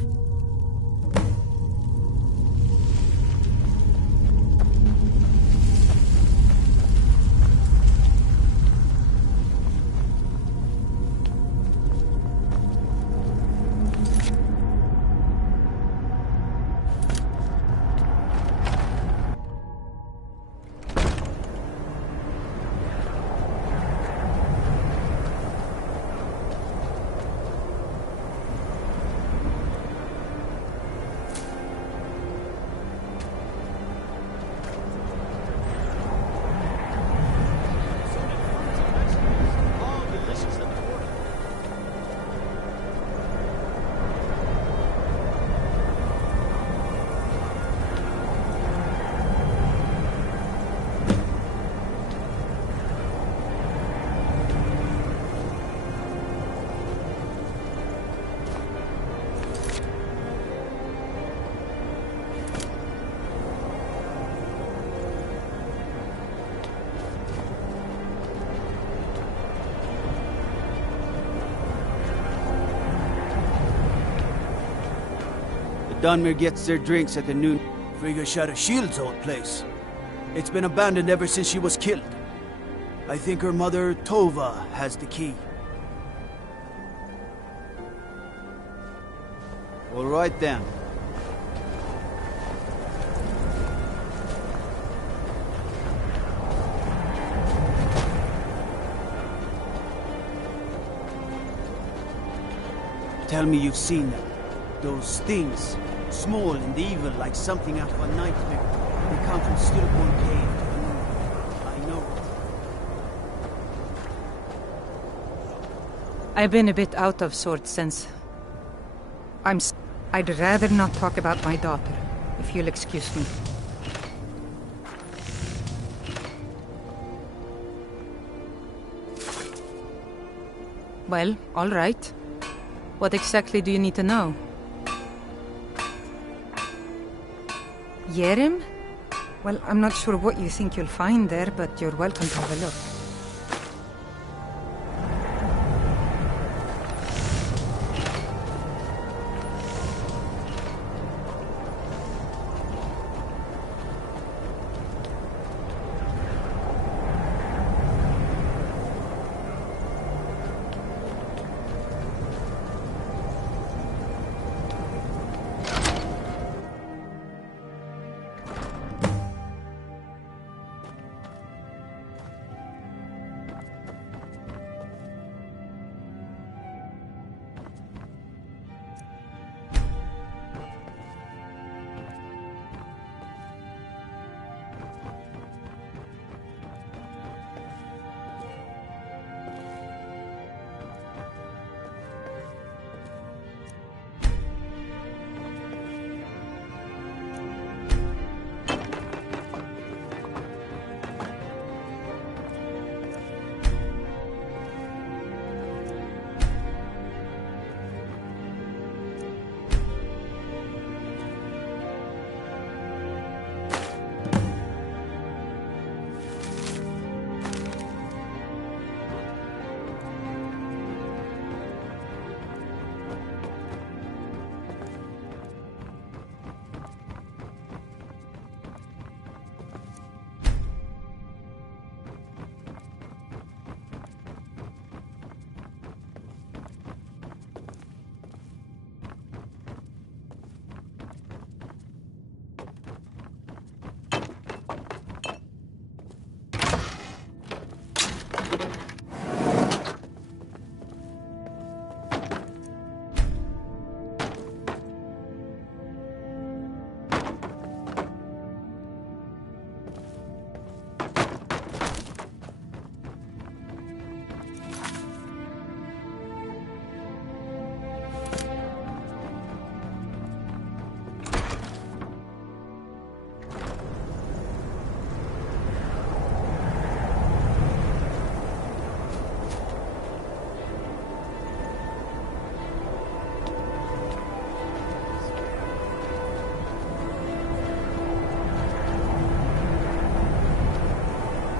Dunmer gets their drinks at the noon. Frigga shot a Shield's old place. It's been abandoned ever since she was killed. I think her mother, Tova, has the key. All right then. Tell me you've seen them. Those things, small and evil like something out of a nightmare. They come from Stillborn Cave to the north. I know it. I've been a bit out of sorts since... I'd rather not talk about my daughter, if you'll excuse me. Well, all right. What exactly do you need to know? Yerim? Well, I'm not sure what you think you'll find there, but you're welcome to have a look.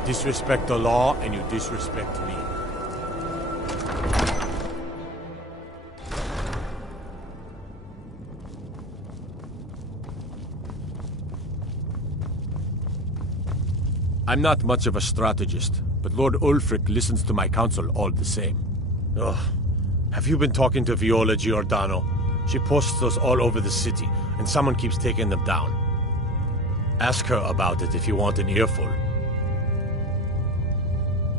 Disrespect the law, and you disrespect me. I'm not much of a strategist, but Lord Ulfric listens to my counsel all the same. Ugh. Have you been talking to Viola Giordano? She posts those all over the city, and someone keeps taking them down. Ask her about it if you want an earful.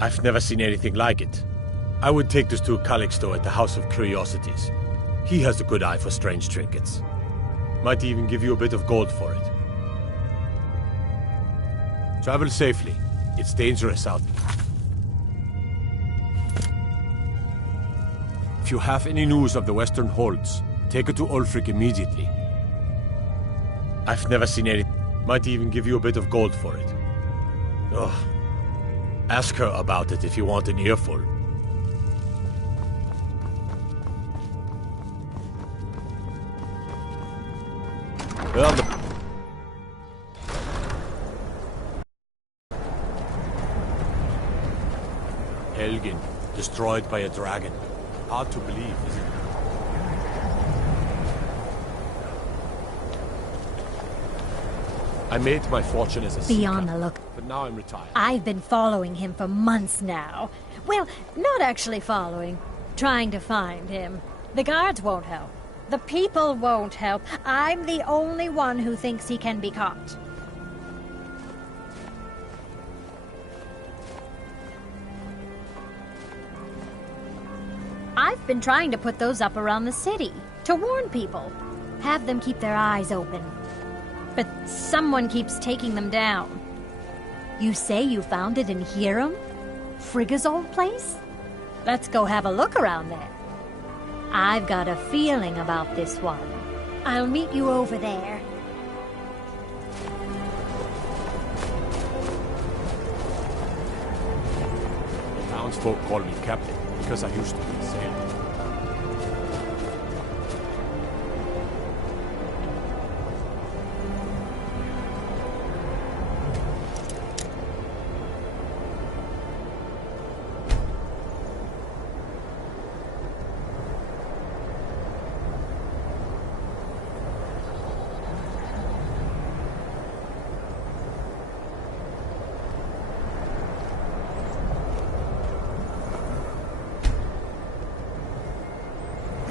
I've never seen anything like it. I would take this to Calixto at the House of Curiosities. He has a good eye for strange trinkets. Might even give you a bit of gold for it. Travel safely. It's dangerous out there. If you have any news of the Western Holds, take it to Ulfric immediately. I've never seen anything. Might even give you a bit of gold for it. Ugh. Ask her about it if you want an earful. Well, Helgen, destroyed by a dragon. Hard to believe, isn't it? I made my fortune as a Be sea on the captain, look. but now I'm retired. I've been following him for months now. Well, not actually following. Trying to find him. The guards won't help. The people won't help. I'm the only one who thinks he can be caught. I've been trying to put those up around the city, to warn people. Have them keep their eyes open. But someone keeps taking them down. You say you found it in Hiram? Frigga's old place? Let's go have a look around there. I've got a feeling about this one. I'll meet you over there. The townsfolk call me captain because I used to be a sailor.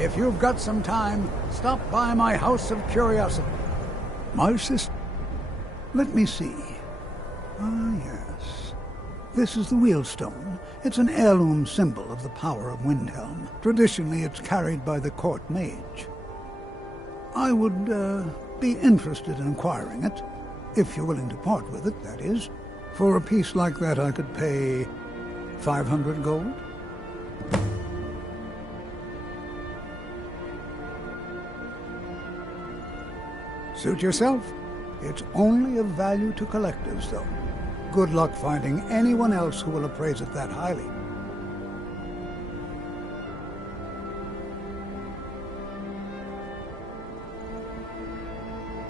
If you've got some time, stop by my house of curiosity. My sister... Let me see. Ah, yes. This is the wheelstone. It's an heirloom symbol of the power of Windhelm. Traditionally, it's carried by the court mage. I would, be interested in acquiring it. If you're willing to part with it, that is. For a piece like that, I could pay 500 gold. Suit yourself. It's only of value to collectors, though. Good luck finding anyone else who will appraise it that highly.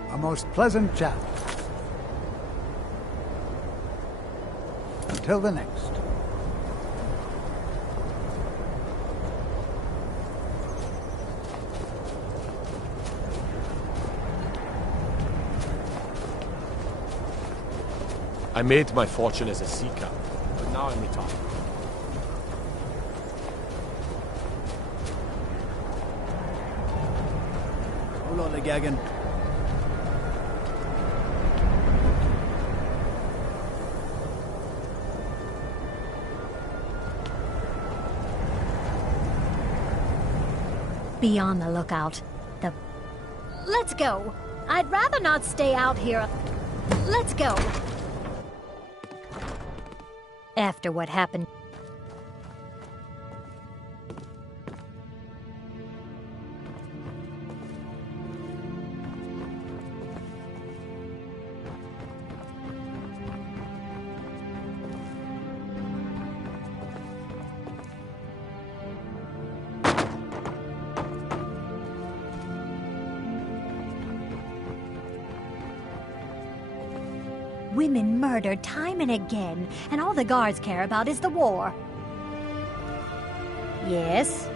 A most pleasant chat. Until the next. I made my fortune as a sea captain, but now I'm retired. Hold on, Gagan. Be on the lookout. Let's go. I'd rather not stay out here. Let's go. After what happened. Women murdered time and again, and all the guards care about is the war. Yes?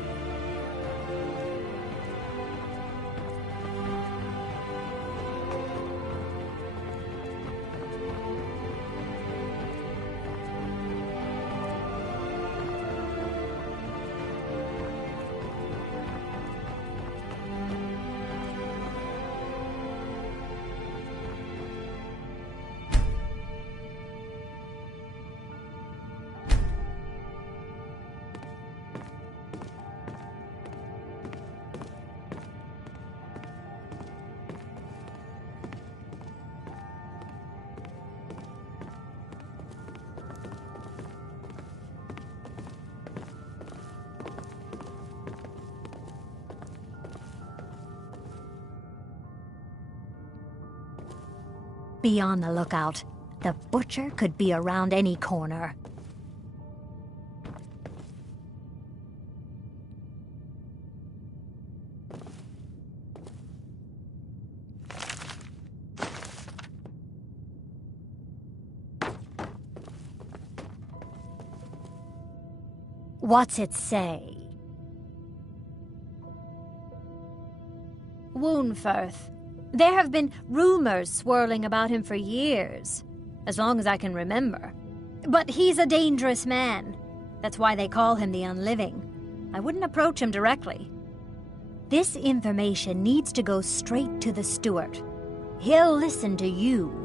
Be on the lookout. The butcher could be around any corner. What's it say? Woundfirth. There have been rumors swirling about him for years, as long as I can remember. But he's a dangerous man. That's why they call him the Unliving. I wouldn't approach him directly. This information needs to go straight to the steward. He'll listen to you.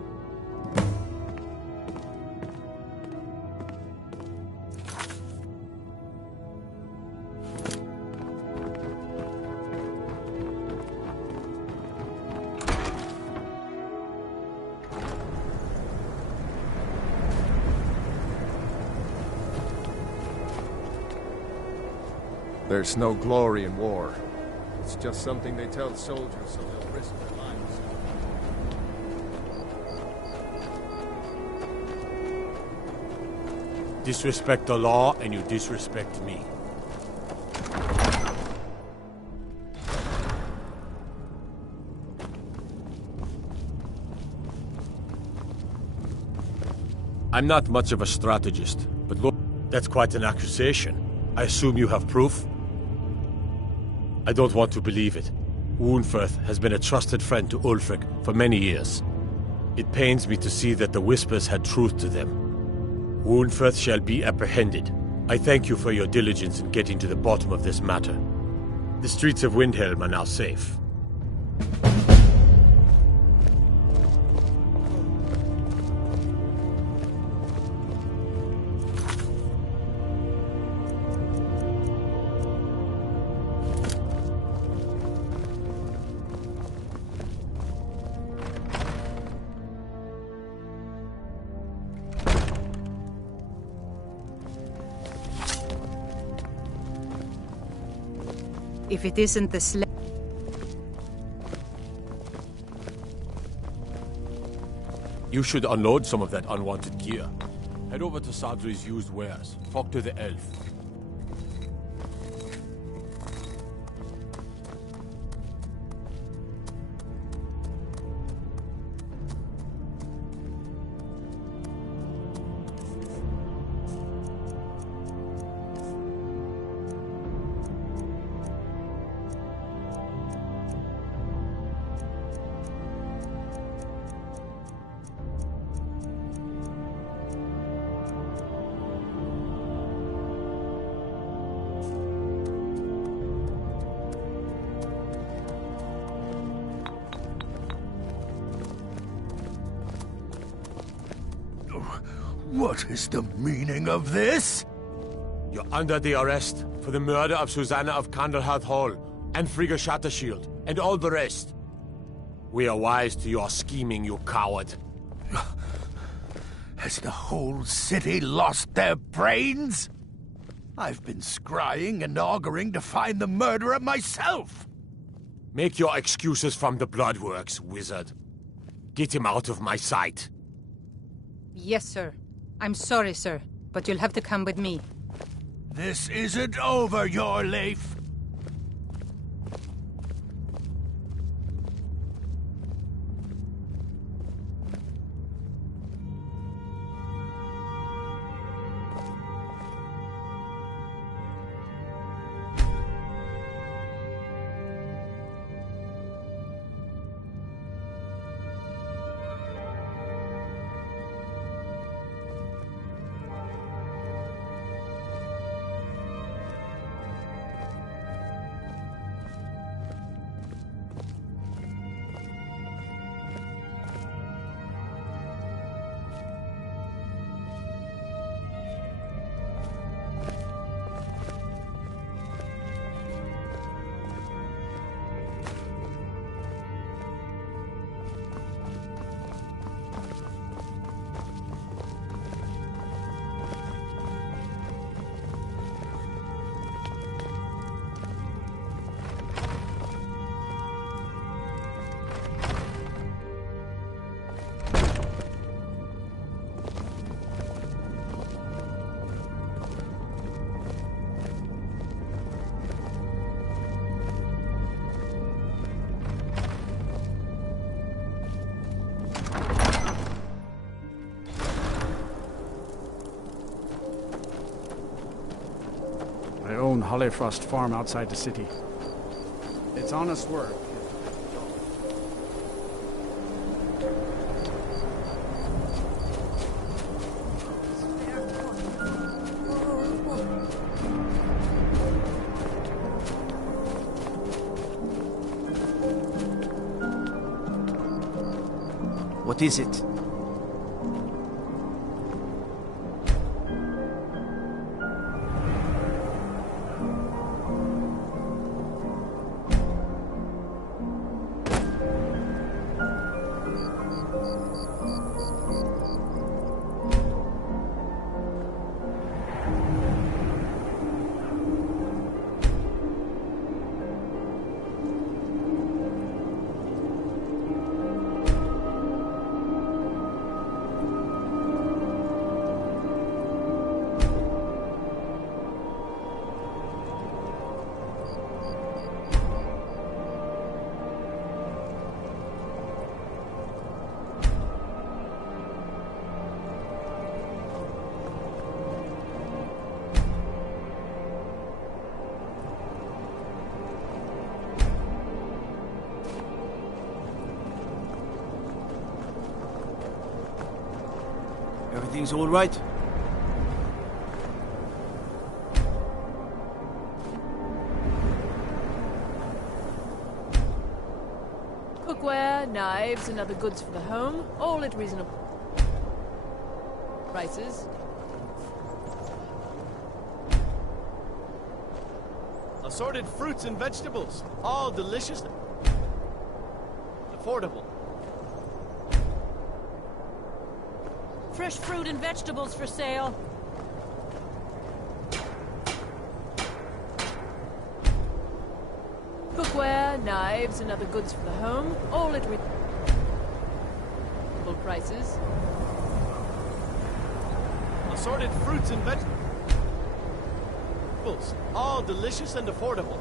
There's no glory in war. It's just something they tell soldiers so they'll risk their lives. Disrespect the law, and you disrespect me. I'm not much of a strategist, but look, that's quite an accusation. I assume you have proof? I don't want to believe it. Woundfirth has been a trusted friend to Ulfric for many years. It pains me to see that the Whispers had truth to them. Woundfirth shall be apprehended. I thank you for your diligence in getting to the bottom of this matter. The streets of Windhelm are now safe. If it isn't the slave... You should unload some of that unwanted gear. Head over to Sadri's used wares. Talk to the elf. What is the meaning of this? You're under the arrest for the murder of Susanna of Candlehearth Hall, and Frigga Shattershield, and all the rest. We are wise to your scheming, you coward. Has the whole city lost their brains? I've been scrying and auguring to find the murderer myself. Make your excuses from the bloodworks, wizard. Get him out of my sight. Yes, sir. I'm sorry, sir, but you'll have to come with me. This isn't over, your Leif. I own Hollifrost Farm outside the city. It's honest work. What is it? Everything's all right? Cookware, knives, and other goods for the home, all at reasonable prices. Assorted fruits and vegetables, all delicious, affordable. Fresh fruit and vegetables for sale. Cookware, knives, and other goods for the home, all at reasonable prices. Assorted fruits and vegetables, all delicious and affordable.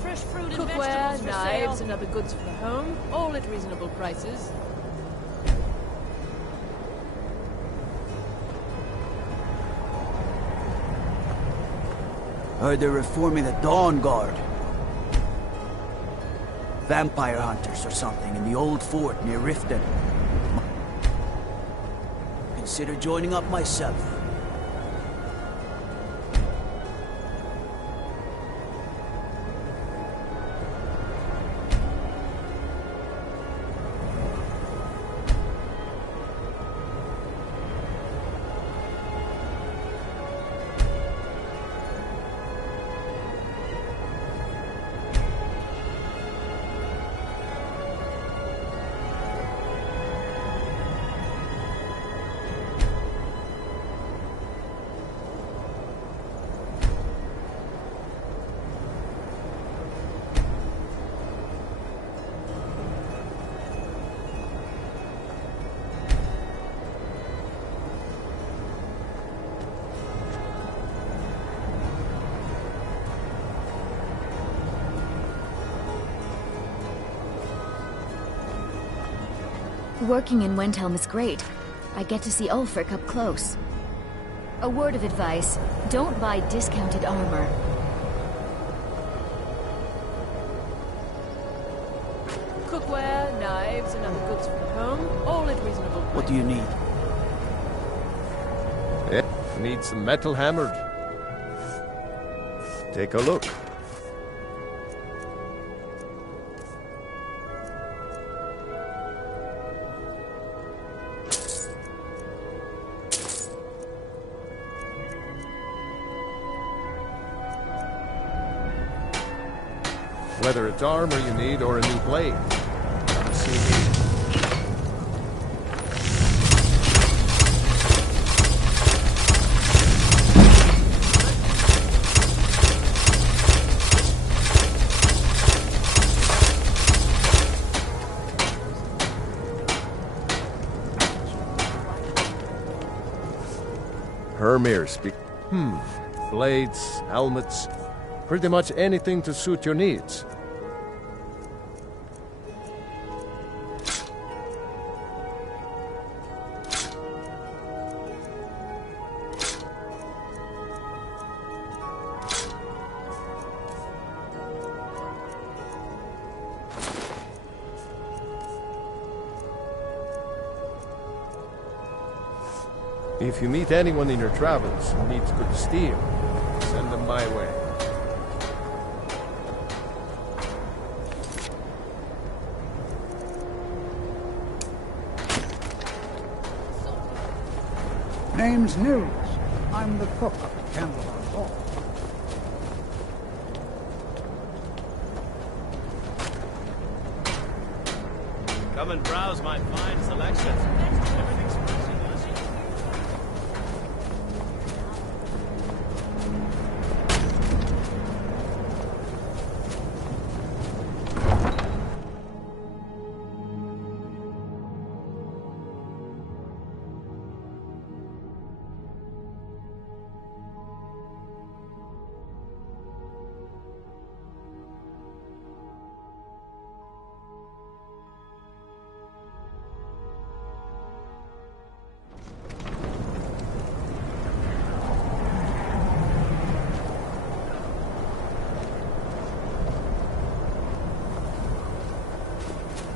Fresh fruit and vegetables for knives sale. And other goods for the home, all at reasonable prices. Heard they're reforming the Dawn Guard. Vampire hunters or something in the old fort near Riften. Consider joining up myself. Working in Wendhelm is great. I get to see Ulfric up close. A word of advice, don't buy discounted armor. Cookware, knives, and other goods for the home, all at reasonable price. What do you need? Need some metal hammered. Take a look. Whether it's armor you need or a new blade, come see me. Hermir speak. Blades, helmets, pretty much anything to suit your needs. If you meet anyone in your travels who needs good steel, send them my way. Name's Nils. I'm the cook up at Candleheart Hall. Come and browse my fine selection. Everything's fresh and delicious.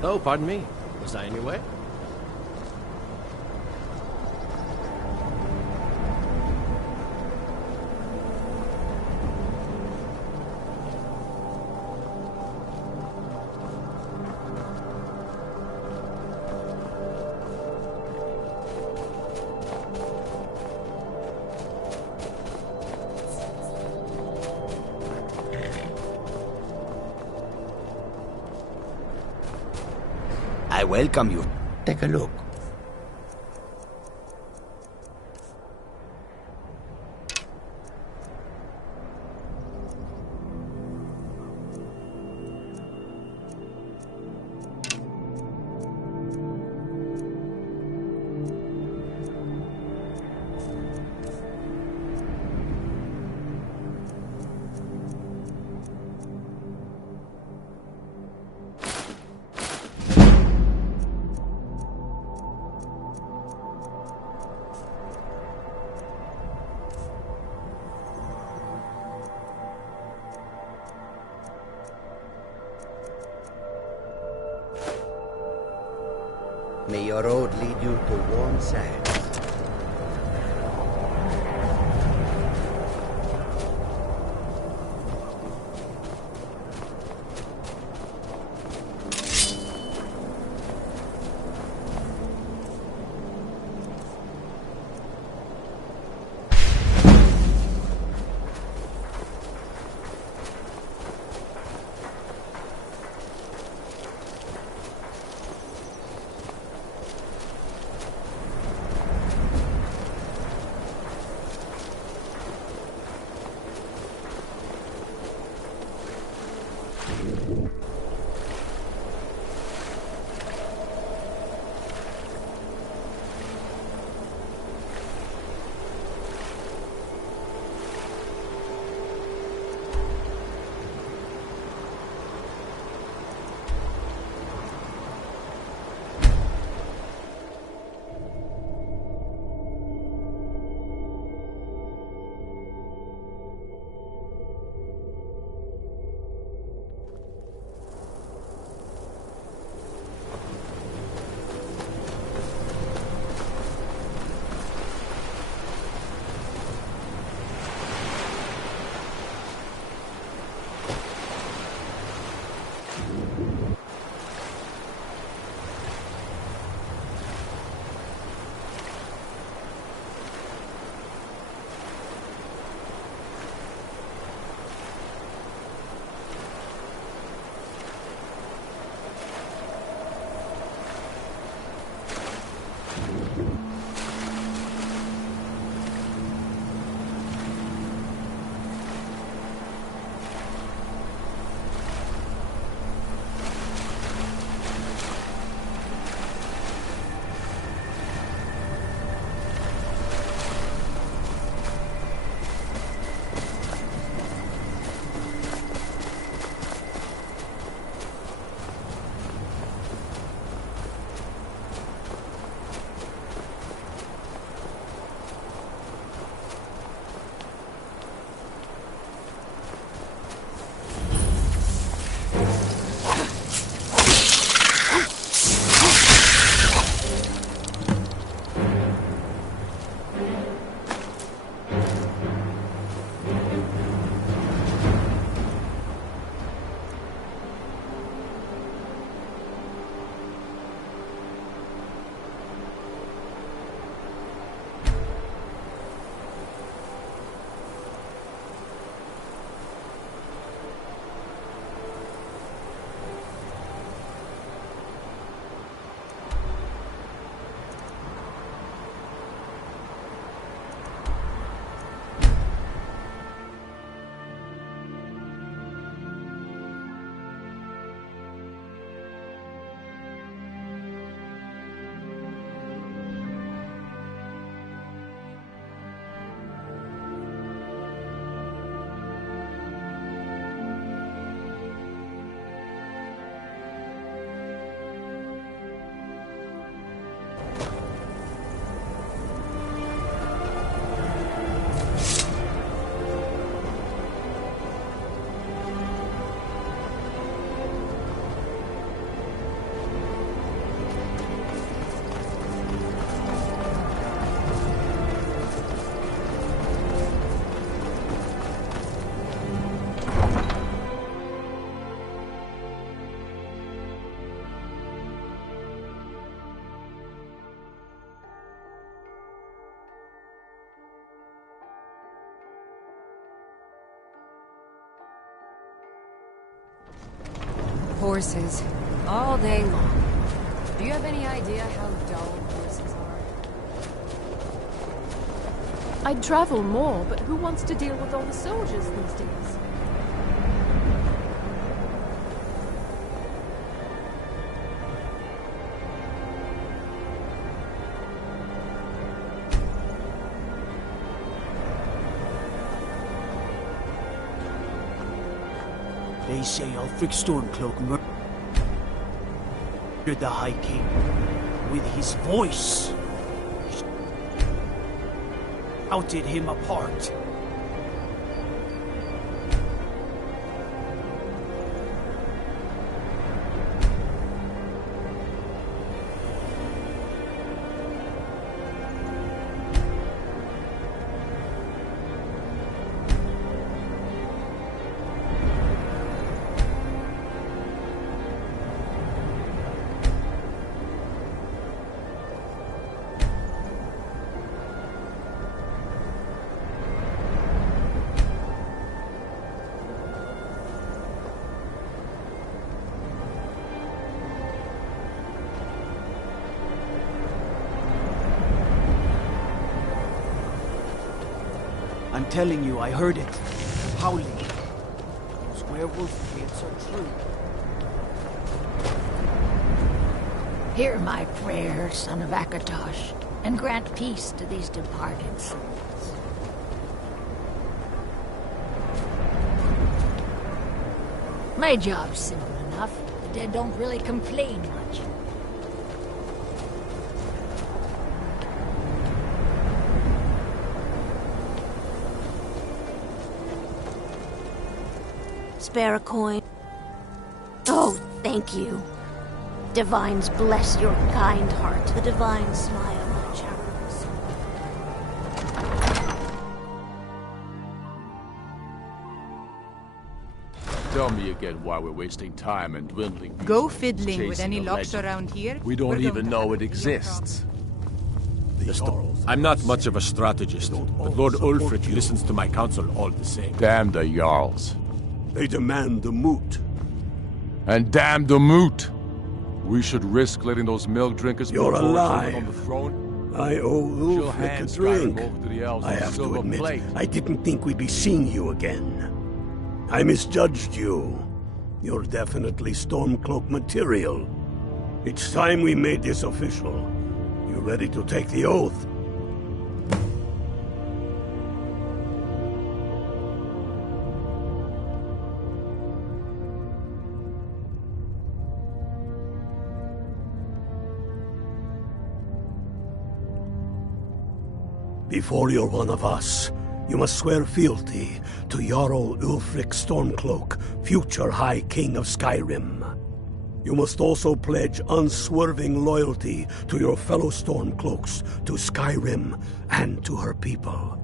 Oh, pardon me. Was I in your way? I welcome you. Take a look. May your road lead you to warm sands. Horses. All day long. Do you have any idea how dull horses are? I'd travel more, but who wants to deal with all the soldiers these days? They say Ulfric Stormcloak murdered the High King with his voice. Shouted him apart. I'm telling you, I heard it. Howling. Those werewolf kids are true. Hear my prayer, son of Akatosh, and grant peace to these departed souls. My job's simple enough. The dead don't really complain much. Spare a coin. Oh, thank you. Divines bless your kind heart. The divine smile on a charitable soul. Tell me again why we're wasting time and dwindling. Go fiddling with chasing any a locks legend. around here. We don't even know it exists. I'm not much of a strategist, but Lord Ulfric listens to my counsel all the same. Damn the Jarls. They demand the moot. And damn the moot! We should risk letting those milk drinkers You're put George alive. on the throne. I owe She'll Ulfric a hand drink. Skyrim over to the elves I on have to silver admit, plate. I didn't think we'd be seeing you again. I misjudged you. You're definitely Stormcloak material. It's time we made this official. You ready to take the oath? Before you're one of us, you must swear fealty to Jarl Ulfric Stormcloak, future High King of Skyrim. You must also pledge unswerving loyalty to your fellow Stormcloaks, to Skyrim, and to her people.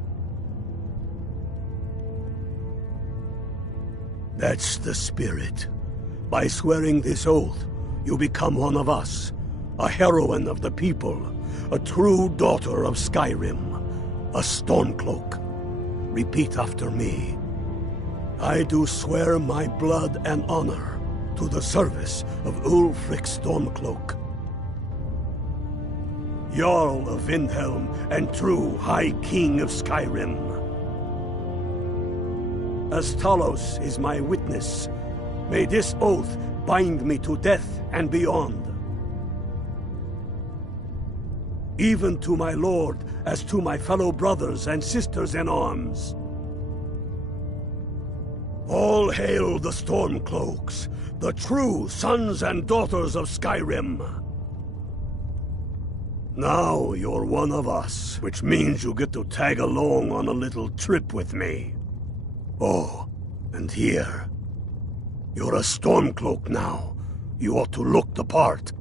That's the spirit. By swearing this oath, you become one of us, a heroine of the people, a true daughter of Skyrim. A Stormcloak. Repeat after me. I do swear my blood and honor to the service of Ulfric Stormcloak, Jarl of Windhelm and true High King of Skyrim. As Talos is my witness, may this oath bind me to death and beyond. Even to my lord, as to my fellow brothers and sisters in arms. All hail the Stormcloaks, the true sons and daughters of Skyrim. Now you're one of us, which means you get to tag along on a little trip with me. Oh, and here. You're a Stormcloak now. You ought to look the part.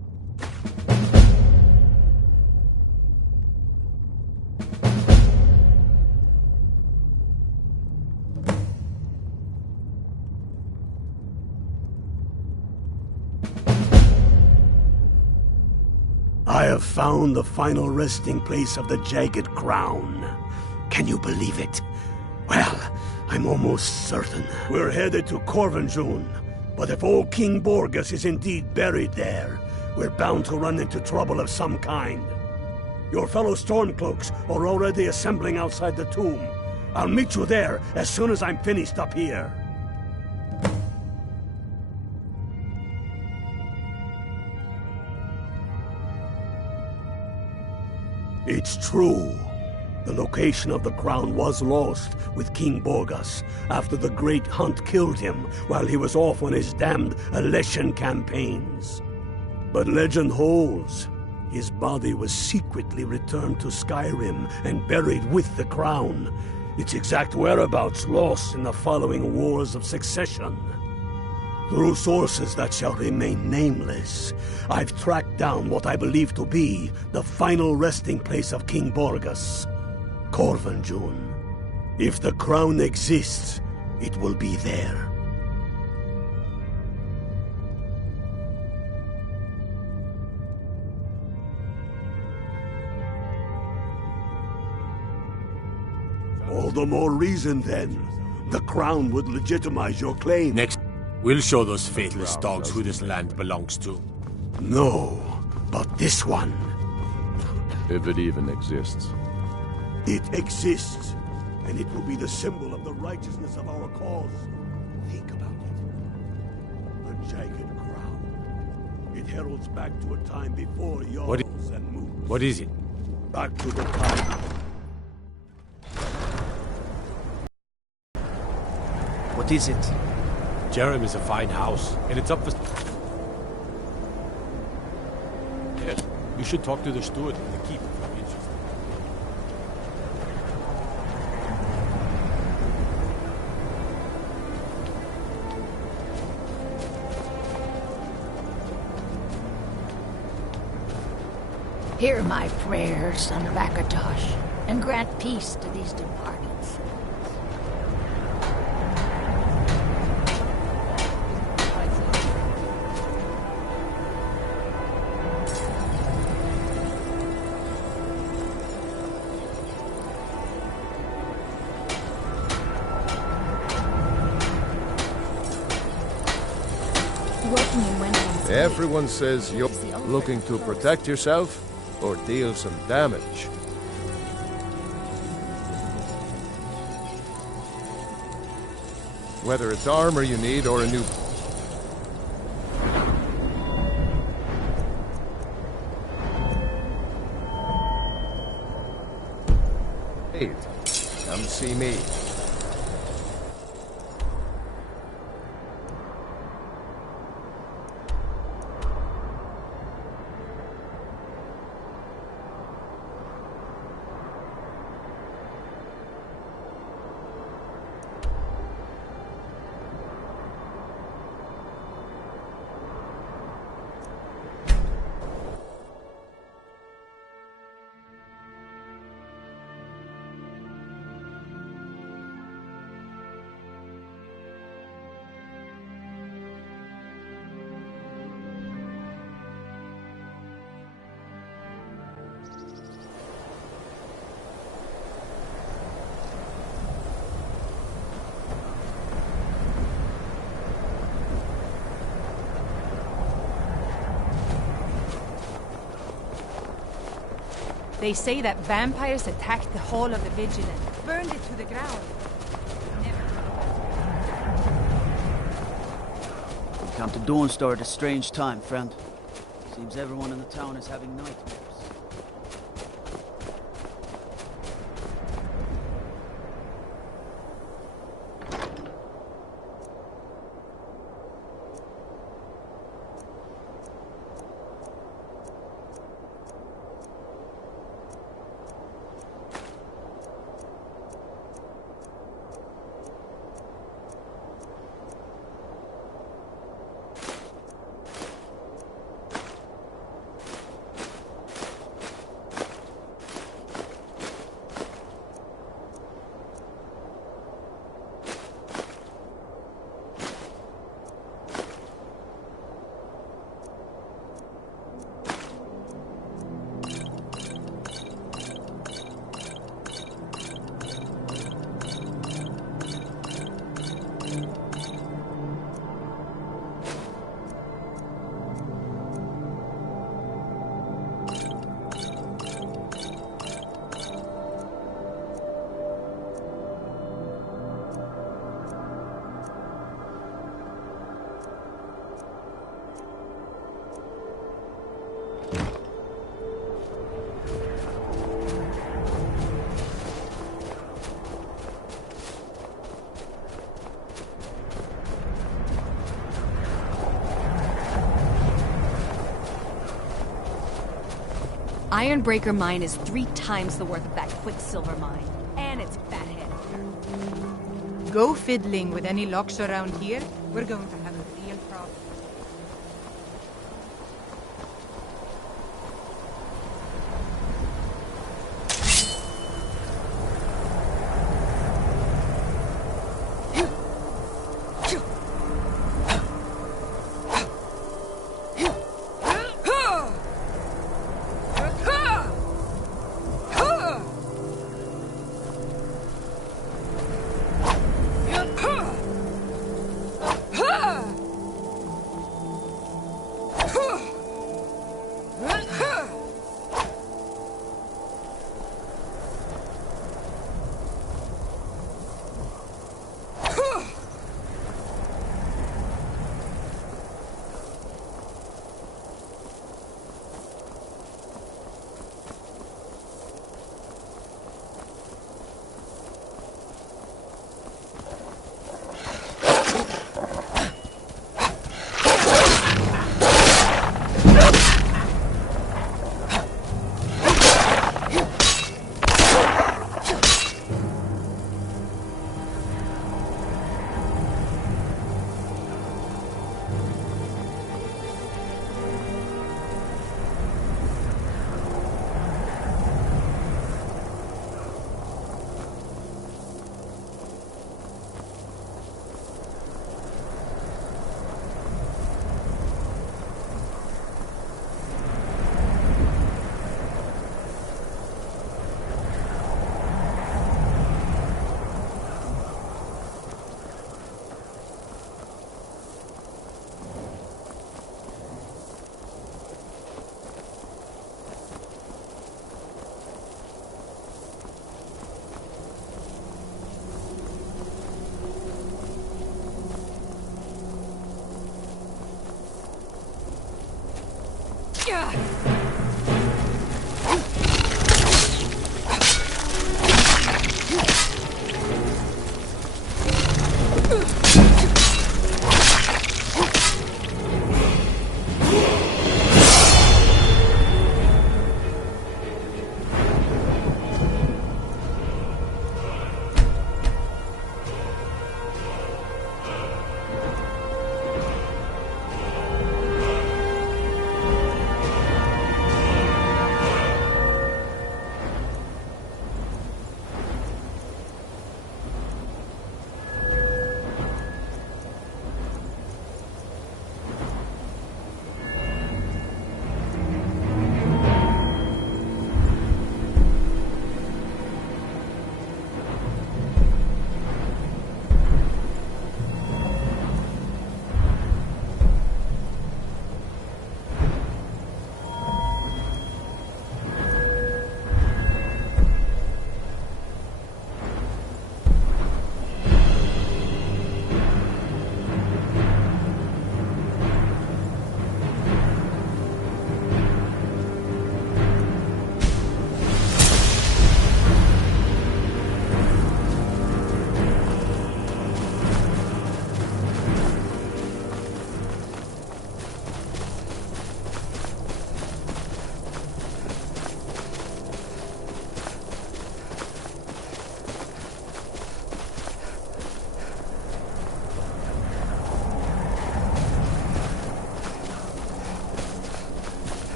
I have found the final resting place of the Jagged Crown. Can you believe it? Well, I'm almost certain. We're headed to Corvinjune, But if old King Borgus is indeed buried there, we're bound to run into trouble of some kind. Your fellow Stormcloaks are already assembling outside the tomb. I'll meet you there as soon as I'm finished up here. It's true. The location of the crown was lost with King Borgus after the Great Hunt killed him while he was off on his damned Alessian campaigns. But legend holds, his body was secretly returned to Skyrim and buried with the crown, its exact whereabouts lost in the following Wars of Succession. Through sources that shall remain nameless, I've tracked down what I believe to be the final resting place of King Borgus, Corvanjun. If the crown exists, it will be there. All the more reason, then. The crown would legitimize your claim. Next, we'll show those faithless dogs who this land belongs to. No, but this one. If it even exists. It exists, and it will be the symbol of the righteousness of our cause. Think about it. The jagged crown. It heralds back to a time before Jarls and moons. What is it? Back to the time. What is it? Jerem is a fine house, and it's up for... Yes, you should talk to the steward in the keep if you're interested. Hear my prayer, son of Akatosh, and grant peace to these departed. Everyone says you're looking to protect yourself or deal some damage. Whether it's armor you need or a new... Hey, come see me. They say that vampires attacked the Hall of the Vigilant, burned it to the ground. We come to Dawnstar at a strange time, friend. Seems everyone in the town is having nightmares. Ironbreaker mine is 3 times the worth of that Quicksilver mine. And it's fathead. Go fiddling with any locks around here. We're going to have a real problem. Huh!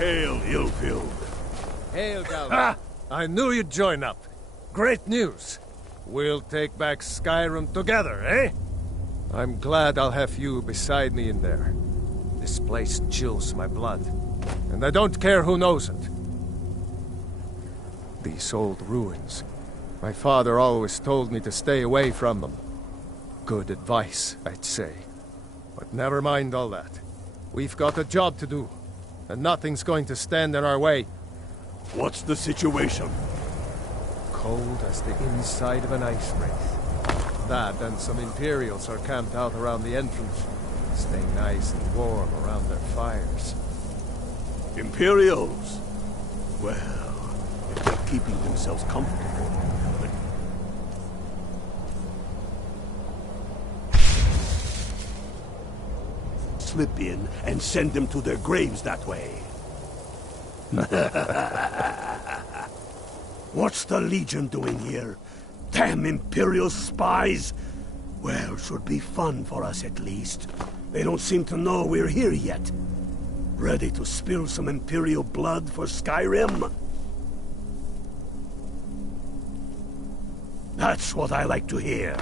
Hail, Ilfield. Hail, Galva. I knew you'd join up. Great news. We'll take back Skyrim together, eh? I'm glad I'll have you beside me in there. This place chills my blood, and I don't care who knows it. These old ruins. My father always told me to stay away from them. Good advice, I'd say. But never mind all that. We've got a job to do, and nothing's going to stand in our way. What's the situation? Cold as the inside of an ice wraith. That and some Imperials are camped out around the entrance, staying nice and warm around their fires. Imperials? Well, if they're keeping themselves comfortable... slip in and send them to their graves that way. What's the Legion doing here? Damn Imperial spies! Well, should be fun for us at least. They don't seem to know we're here yet. Ready to spill some Imperial blood for Skyrim? That's what I like to hear.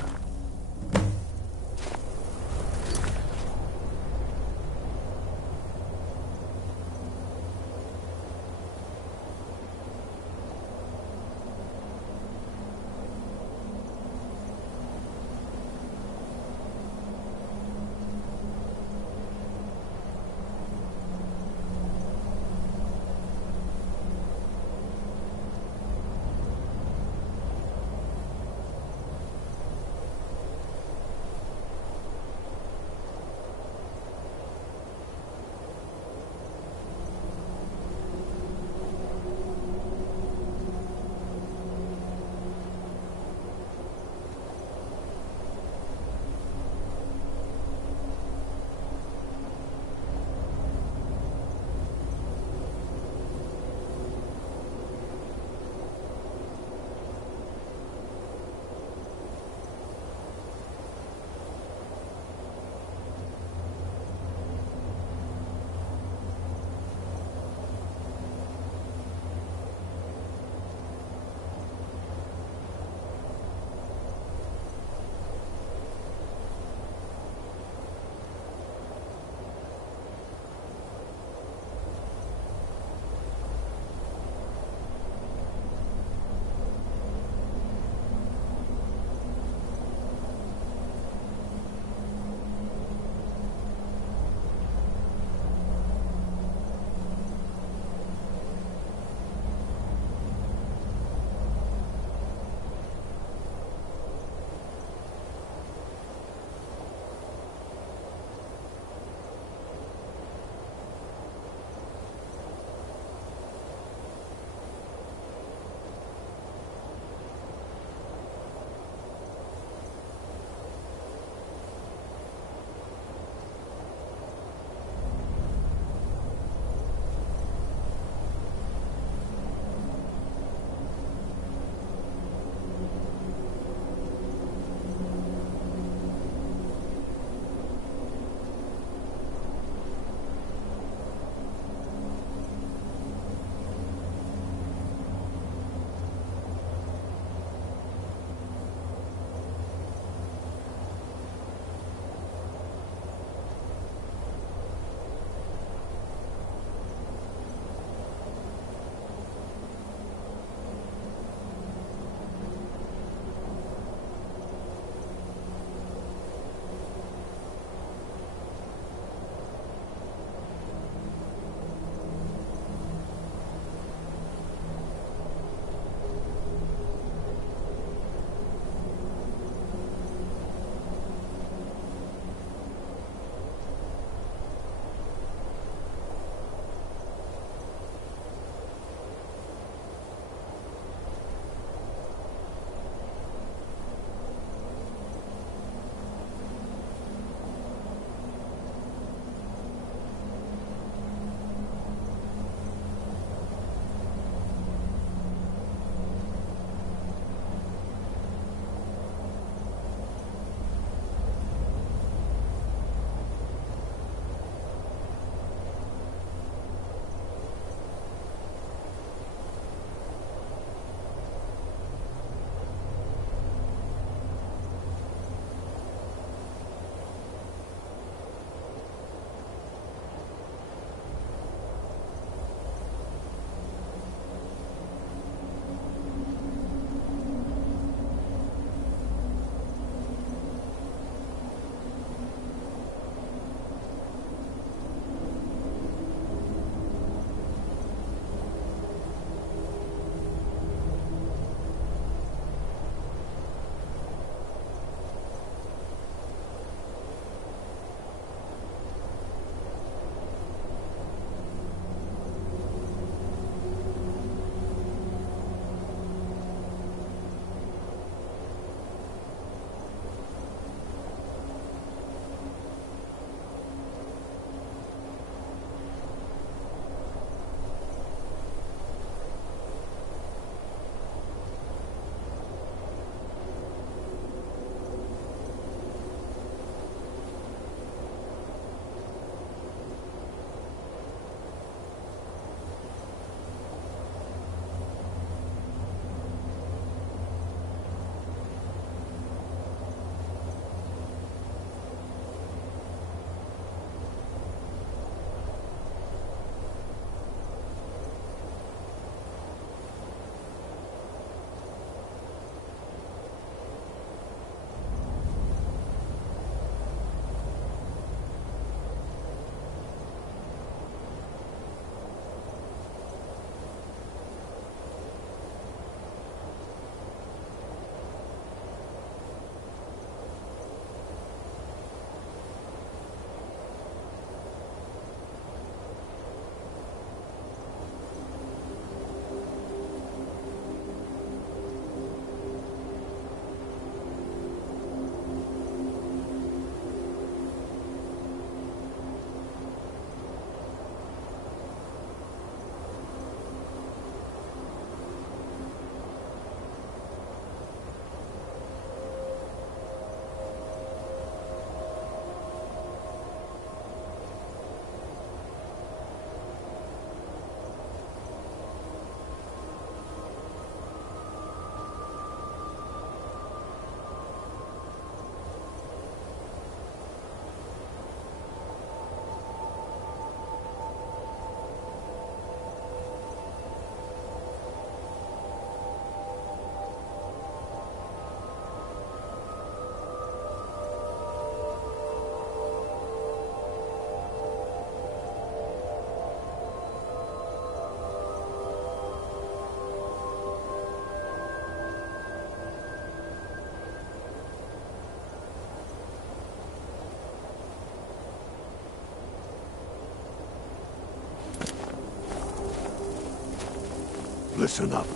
Listen up.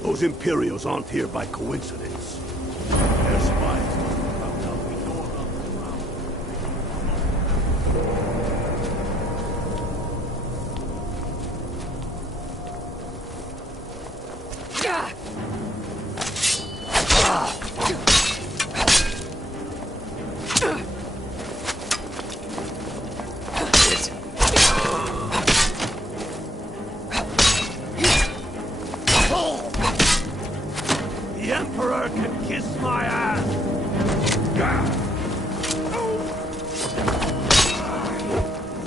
Those Imperials aren't here by coincidence. Their spies must have found out we go around the The Emperor can kiss my ass!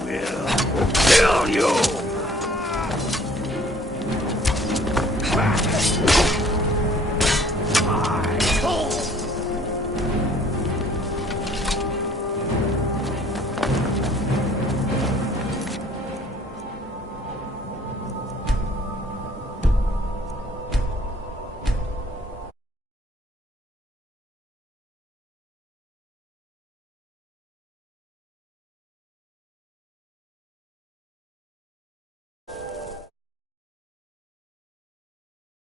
We'll kill you!